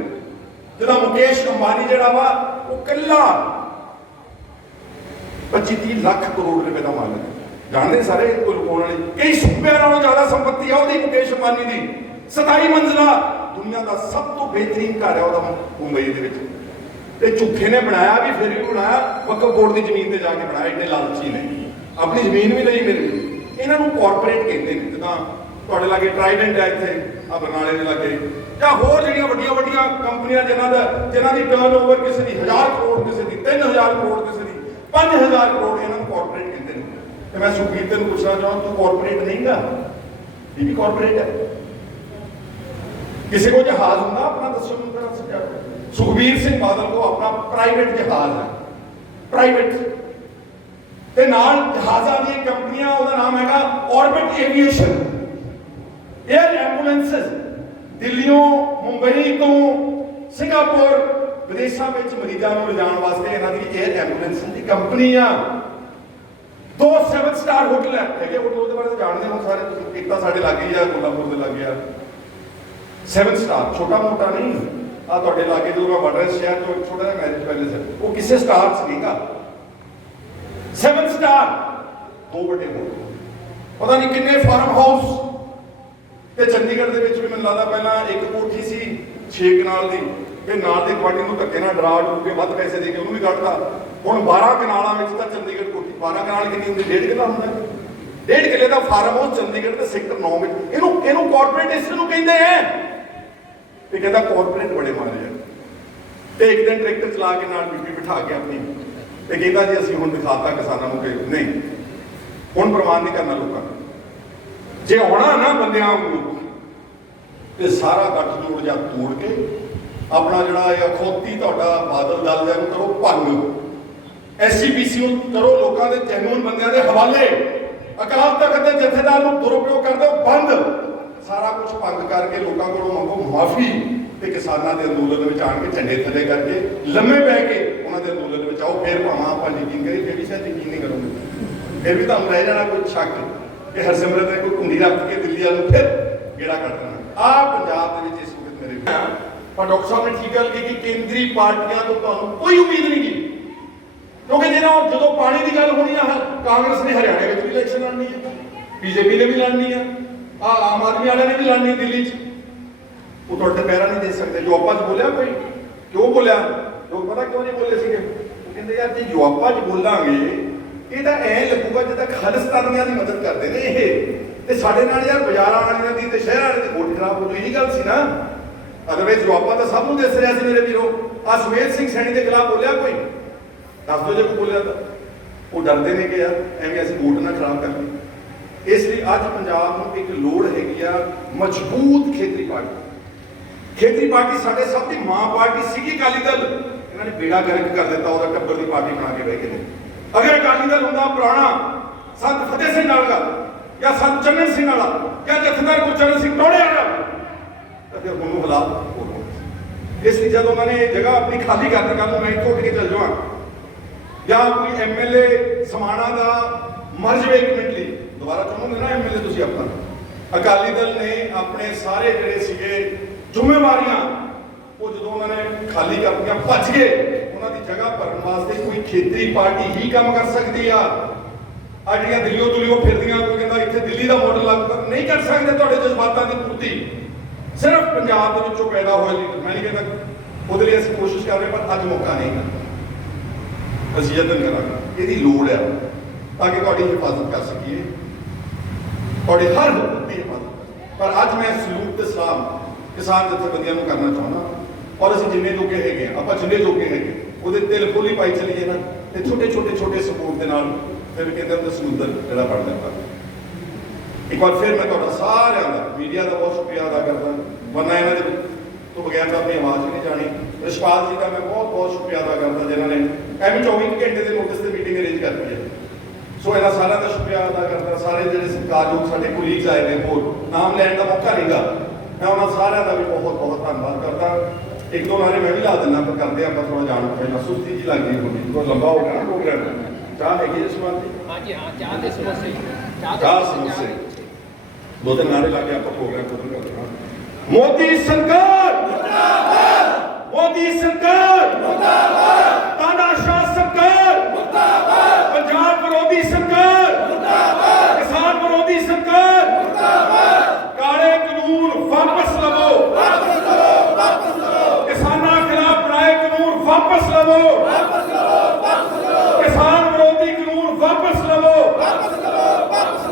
ਜਿਹਦਾ ਮੁਕੇਸ਼ ਅੰਬਾਨੀ ਜਿਹੜਾ ਵਾ ਉਹ ਇਕੱਲਾ 25-30 ਲੱਖ ਕਰੋੜ ਰੁਪਏ ਦਾ ਮਾਲਕ ਹੈ। ਜਾਣਦੇ ਸਾਰੇ ਕੋਈ ਲੁਕਾਉਣ ਵਾਲੀ, ਕਈ ਸੂਬਿਆਂ ਨਾਲੋਂ ਜ਼ਿਆਦਾ ਸੰਪਤੀ ਆ ਉਹਦੀ, ਮੁਕੇਸ਼ ਅੰਬਾਨੀ ਦੀ। 27 ਮੰਜ਼ਿਲਾ ਦੁਨੀਆ ਦਾ ਸਭ ਤੋਂ ਬਿਹਤਰੀਨ ਘਰ ਹੈ ਉਹਦਾ ਮੁੰਬਈ ਦੇ ਵਿੱਚ। ਤੇ ਝੁੱਖੇ ਨੇ ਬਣਾਇਆ ਵੀ, ਫਿਰ ਵੀ ਬਣਾਇਆ ਵਕਫ ਬੋਰਡ ਦੀ ਜ਼ਮੀਨ ਤੇ ਜਾ ਕੇ ਬਣਾਇਆ। ਇੰਨੇ ਲਾਲਚੀ ਨੇ, ਆਪਣੀ ਜ਼ਮੀਨ ਵੀ ਲਈ ਮੇਰੇ। ਇਹਨਾਂ ਨੂੰ ਕਾਰਪੋਰੇਟ ਕਹਿੰਦੇ ਨੇ। ਜਿੱਦਾਂ ਤੁਹਾਡੇ ਲਾਗੇ ਟਰਾਈਡੈਂਟ ਹੈ ਇੱਥੇ ਆ ਬਰਨਾਲੇ ਦੇ ਲਾਗੇ, ਜਾਂ ਹੋਰ ਜਿਹੜੀਆਂ ਵੱਡੀਆਂ ਵੱਡੀਆਂ ਕੰਪਨੀਆਂ ਜਿਨ੍ਹਾਂ ਦੀ ਟਰਨਓਵਰ ਕਿਸੇ ਦੀ 1000 ਕਰੋੜ, ਕਿਸੇ ਦੀ 3000 ਕਰੋੜ, ਕਿਸੇ ਦੀ 5000 ਕਰੋੜ, ਇਹਨਾਂ ਨੂੰ ਕਾਰਪੋਰੇਟ ਕਹਿੰਦੇ ਨੇ। ਤੇ ਮੈਂ ਸੁਖਬੀਰ ਤੈਨੂੰ ਪੁੱਛਣਾ ਚਾਹੁੰਦਾ, ਤੂੰ ਕਾਰਪੋਰੇਟ ਨਹੀਂਗਾ? ਇਹ ਵੀ ਕਾਰਪੋਰੇਟ ਹੈ। ਕਿਸੇ ਕੋਲ ਜਹਾਜ਼ ਹੁੰਦਾ ਆਪਣਾ, ਦੱਸੋ ਮੈਨੂੰ ਜਰਾ ਸਮਝਾਓ। ਸੁਖਬੀਰ ਸਿੰਘ ਬਾਦਲ ਕੋਲ ਆਪਣਾ ਪ੍ਰਾਈਵੇਟ ਜਹਾਜ਼ ਹੈ, ਪ੍ਰਾਈਵੇਟ, ਤੇ ਨਾਲ ਜਹਾਜ਼ਾਂ ਦੀਆਂ ਕੰਪਨੀਆਂ, ਉਹਦਾ ਨਾਮ ਹੈਗਾ ਆਰਬਿਟ ਏਵੀਏਸ਼ਨ। 에ਅਰ ਐਂਬੂਲੈਂਸਸ ਦਿੱਲੀੋਂ, ਮੁੰਬਈ ਤੋਂ, ਸਿੰਗਾਪੁਰ, ਵਿਦੇਸ਼ਾਂ ਵਿੱਚ ਮਰੀਜ਼ਾਂ ਨੂੰ ਲਿਜਾਣ ਵਾਸਤੇ ਇਹਨਾਂ ਦੀ 에ਅਰ ਐਂਬੂਲੈਂਸ ਦੀ ਕੰਪਨੀ ਆ। 2 7 ਸਟਾਰ ਹੋਟਲ ਹੈਗੇ। ਹੋਟਲ ਦੇ ਬਾਰੇ ਜਾਣਦੇ ਹੋ ਸਾਰੇ ਤੁਸੀਂ, ਇੱਕ ਤਾਂ ਸਾਡੇ ਲਾਗੇ ਜਾਂ ਕੋਲਾਪੁਰ ਦੇ ਲਾਗੇ ਆ 7 ਸਟਾਰ, ਛੋਟਾ ਮੋਟਾ ਨਹੀਂ। ਆ ਤੁਹਾਡੇ ਲਾਗੇ ਜਦੋਂ ਮੈਂ ਵੜ ਰਿਹਾ ਸ਼ਹਿਰ ਤੋਂ, ਛੋਟਾ ਜਿਹਾ ਮੈਰਿਜ ਪੈਲੇਸ ਹੈ, ਉਹ ਕਿਸੇ ਸਟਾਰ 'ਚ ਨਹੀਂਗਾ। 7 ਸਟਾਰ, 2 ਵੱਡੇ ਹੋਟਲ, ਪਤਾ ਨਹੀਂ ਕਿੰਨੇ ਫਾਰਮ ਹਾਊਸ। ਤੇ ਚੰਡੀਗੜ੍ਹ ਦੇ ਵਿੱਚ ਵੀ ਮੈਨੂੰ ਲੱਗਦਾ ਪਹਿਲਾਂ ਇੱਕ ਕੋਠੀ ਸੀ 6 ਕਨਾਲ ਦੀ, ਤੇ ਨਾਲ ਦੇ ਗਵਾਂਢੀ ਨੂੰ ਧੱਕੇ ਨਾਲ ਡਰਾ ਡੂ ਕੇ ਵੱਧ ਪੈਸੇ ਦੇ ਕੇ ਉਹਨੂੰ ਵੀ ਕੱਢਤਾ। ਹੁਣ 12 ਕਨਾਲਾਂ ਵਿੱਚ ਤਾਂ ਚੰਡੀਗੜ੍ਹ ਕੋਠੀ, 12 ਕਨਾਲ ਕਿੰਨੀ ਹੁੰਦੀ? 1.5 ਕਿੱਲਾ ਹੁੰਦਾ। 1.5 ਕਿੱਲੇ ਦਾ ਫਾਰਮ ਹਾਊਸ ਚੰਡੀਗੜ੍ਹ ਦੇ ਸੈਕਟਰ 9 ਵਿੱਚ। ਇਹਨੂੰ ਕਾਰਪੋਰੇਟ ਇਸ ਨੂੰ ਕਹਿੰਦੇ ਐ। ਤੇ ਕਹਿੰਦਾ ਕਾਰਪੋਰੇਟ ਬੜੇ ਮਾਰੇ ਆ। ਤੇ ਇੱਕ ਦਿਨ ਟਰੈਕਟਰ ਚਲਾ ਕੇ ਨਾਲ ਬੀਬੀ ਬਿਠਾ ਕੇ ਆਪਣੀ, ਤੇ ਕਹਿੰਦਾ ਜੀ ਅਸੀਂ ਹੁਣ ਦਿਖਾਤਾ ਕਿਸਾਨਾਂ ਨੂੰ ਕਿ ਨਹੀਂ, ਹੁਣ ਪ੍ਰਮਾਣ ਨਹੀਂ ਕਰਨਾ ਲੋਕਾਂ ਨੂੰ। ਜੇ ਆਉਣਾ ਨਾ ਬੰਦਿਆਂ ਨੂੰ, ਤੇ ਸਾਰਾ ਗੱਠ ਜੋੜ ਜਾਂ ਤੋੜ ਕੇ ਆਪਣਾ ਜਿਹੜਾ ਇਹ ਅਖੌਤੀ ਤੁਹਾਡਾ ਬਾਦਲ ਦਲ ਦਾ ਇਹਨੂੰ ਕਰੋ ਭੰਗ। SCPC ਨੂੰ ਕਰੋ ਲੋਕਾਂ ਦੇ ਜੈਨੂਨ ਬੰਦਿਆਂ ਦੇ ਹਵਾਲੇ। ਅਕਾਲ ਤਖਤ ਦੇ ਜਥੇਦਾਰ ਨੂੰ ਦੁਰਉਪਯੋਗ ਕਰ ਦਿਓ ਬੰਦ। ਸਾਰਾ ਕੁਝ ਭੰਗ ਕਰਕੇ ਲੋਕਾਂ ਕੋਲੋਂ ਮੰਗੋ ਮਾਫੀ, ਤੇ ਕਿਸਾਨਾਂ ਦੇ ਅੰਦੋਲਨ ਵਿੱਚ ਆਣ ਕੇ ਝੰਡੇ ਥੱਲੇ ਕਰਕੇ ਲੰਮੇ ਬਹਿ ਕੇ ਉਹਨਾਂ ਦੇ ਅੰਦੋਲਨ ਵਿੱਚ ਆਓ। ਫਿਰ ਭਾਵੇਂ ਆਪਾਂ ਯਕੀਨ ਕਰੀਏ, ਫਿਰ ਵੀ ਸ਼ਾਇਦ ਯਕੀਨ ਨਹੀਂ ਕਰੋਗੇ। ਫਿਰ ਵੀ ਤੁਹਾਨੂੰ ਰਹਿ ਜਾਣਾ ਕੋਈ ਸ਼ੱਕ ਕਿ ਹਰਸਿਮਰਤ ਨੇ ਕੋਈ ਕੁੰਡੀ ਰੱਖ ਕੇ ਦਿੱਲੀ ਵਾਲ ਨੂੰ ਫਿਰ ਗੇੜਾ ਕੱਢ ਦੇਣਾ। ਪੰਜਾਬ ਦੇ ਵਿੱਚ ਇਸ ਵਕਤ ਮੇਰੇ ਪਰ ਡਾਕਟਰ ਸਾਹਿਬ ਨੇ ਠੀਕ ਗੱਲ ਕੀਤੀ ਕਿ ਕੇਂਦਰੀ ਪਾਰਟੀਆਂ ਤੋਂ ਤੁਹਾਨੂੰ ਕੋਈ ਉਮੀਦ ਨਹੀਂ ਗੀ, ਕਿਉਂਕਿ ਜਦੋਂ ਪਾਣੀ ਦੀ ਗੱਲ ਹੋਣੀ ਆ, ਕਾਂਗਰਸ ਨੇ ਹਰਿਆਣੇ ਵਿੱਚ ਵੀ ਇਲੈਕਸ਼ਨ ਲੜਨੀ ਹੈ, बीजेपी ने भी लड़नी है, आम आदमी वाले ने भी लड़नी दिल्ली च, वो थोड़े पैरा नहीं दे सकते। जो आपा च बोलिया कोई, क्यों बोलिया लोग पता क्यों नहीं बोले थे? वो कहते यार जी जो आपा च बोलांगे ये तो ऐ लगूगा जिदा खालिस्तानियों की मदद करते हैं ये, ते साडे नाल यार बाजारां वालियां दी ते शहरां वालियां दी वोट खराब हो जाए, यही गल सी ना। अदरवाइज जो आपा तो सब नूं दस रहा सी मेरे वीरों। आ सुमेध सिंह सैनी के खिलाफ बोलिया कोई, दस दो जो कोई बोलिया तो वो डरते हैं कि यार एवं असं वोट ना खराब कर लईए। इसलिए अज पंजाब नूं एक लोड़ हैगी आ मजबूत खेतरी पार्टी। खेतरी पार्टी साडे सब दी मां पार्टी सीगी अकाली दल, इन्होंने बेड़ा गर्क कर दिता, और टब्बर की पार्टी बना के बह गए। अगर अकाली दल होंदा पुराना संत फतेह सिंह नाल या संत चन्नन सिंह वाला या जथेदार गुरचरण सिंह टोड़े वाला तो फिर उन्होंने हालात हो गए। इसलिए जब उन्होंने जगह अपनी खाली कर दी, कल मैं इतों उठ के चल जावां या कोई MLA समाणा का मर जाए एक मिनट लिए दोबारा चाहोगे ना MLA तुसीं अपना, अकाली दल ने अपने सारे जिहड़े सीगे जिम्मेवारियां वो जो उन्होंने खाली कर दिया भज गए, उन्होंने जगह भरन वास्ते कोई खेतरी पार्टी ही काम कर सकती है। आड़ियां दिल्लियों तुलियों फिरदियां कोई कहता इत्थे दिल्ली का मॉडल लागू कर नहीं कर सकते, तुहाडे जज्बातां की पूर्ति सिर्फ पंजाब दे विचों पैदा होए लीडर। मैं नहीं कहता उहदे लई असीं कोशिश कर रहे, पर अज मौका नहीं है, असीं यतन करांगे, इहदी लोड़ है ताकि तुहाडी हिफाजत कर सकीए, तुहाडे हर हुकूक की हिफाजत कर। पर अज मैं सलूट ते सलाम किसान जथेबंदियां नूं करना चाहुंदा, और असीं जिन्ने जोगे हैगे आपां जिन्ने जोगे हैगे ਉਹਦੇ ਦਿਲ ਖੋਲੀ ਪਾਈ ਚਲੀਏ ਨਾ ਤੇ ਛੋਟੇ ਛੋਟੇ ਛੋਟੇ ਸਪੋਰਟ ਦੇ ਨਾਲ ਫਿਰ ਕਹਿੰਦੇ ਹੁੰਦੇ ਸਮੁੰਦਰ ਜਿਹੜਾ ਬਣ ਜਾਂਦਾ। ਇੱਕ ਵਾਰ ਫਿਰ ਮੈਂ ਤੁਹਾਡਾ ਸਾਰਿਆਂ ਦਾ ਮੀਡੀਆ ਦਾ ਬਹੁਤ ਸ਼ੁਕਰੀਆ ਅਦਾ ਕਰਦਾ, ਵਰਨਾ ਇਹਨਾਂ ਦੇ ਤੋਂ ਬਗੈਰ ਤਾਂ ਆਪਣੀ ਆਵਾਜ਼ ਵੀ ਨਹੀਂ ਜਾਣੀ। ਰਿਸ਼ਪਾਲ ਜੀ ਦਾ ਮੈਂ ਬਹੁਤ ਬਹੁਤ ਸ਼ੁਕਰੀਆ ਅਦਾ ਕਰਦਾ ਜਿਨ੍ਹਾਂ ਨੇ ਐਵੇਂ 24 ਘੰਟੇ ਦੇ ਨੋਟਿਸ ਤੇ ਮੀਟਿੰਗ ਅਰੇਂਜ ਕਰਤੀ ਹੈ। ਸੋ ਇਹਨਾਂ ਸਾਰਿਆਂ ਦਾ ਸ਼ੁਕਰੀਆ ਅਦਾ ਕਰਦਾ। ਸਾਰੇ ਜਿਹੜੇ ਸਤਿਕਾਰਯੋਗ ਸਾਡੇ ਕੁਲੀਗਸ ਆਏ ਨੇ, ਹੋਰ ਨਾਮ ਲੈਣ ਦਾ ਮੌਕਾ ਨਹੀਂਗਾ, ਮੈਂ ਉਹਨਾਂ ਸਾਰਿਆਂ ਦਾ ਵੀ ਬਹੁਤ ਬਹੁਤ ਧੰਨਵਾਦ ਕਰਦਾ। एक दो नारे मैं भी ला देना, पर करते आप थोड़ा जान पहला सुस्ती जी लग गई होगी, थोड़ा लंबा हो गया ना प्रोग्राम। चाह हैगी जसपाल जी? हाँ जी हाँ, चाह ते समोसे, चाह समोसे दो तीन नारे ला के आप प्रोग्राम खत्म करते हैं। मोदी सरकार मुर्दाबाद, मोदी सरकार मुर्दाबाद, तानाशाह सरकार मुर्दाबाद, पंजाब विरोधी सरकार मुर्दाबाद, किसान विरोधी सरकार मुर्दाबाद, काले कानून वापस लवो, वापस लवो, वापस लवो, किसानों खिलाफ बनाए कानून वापस लवो।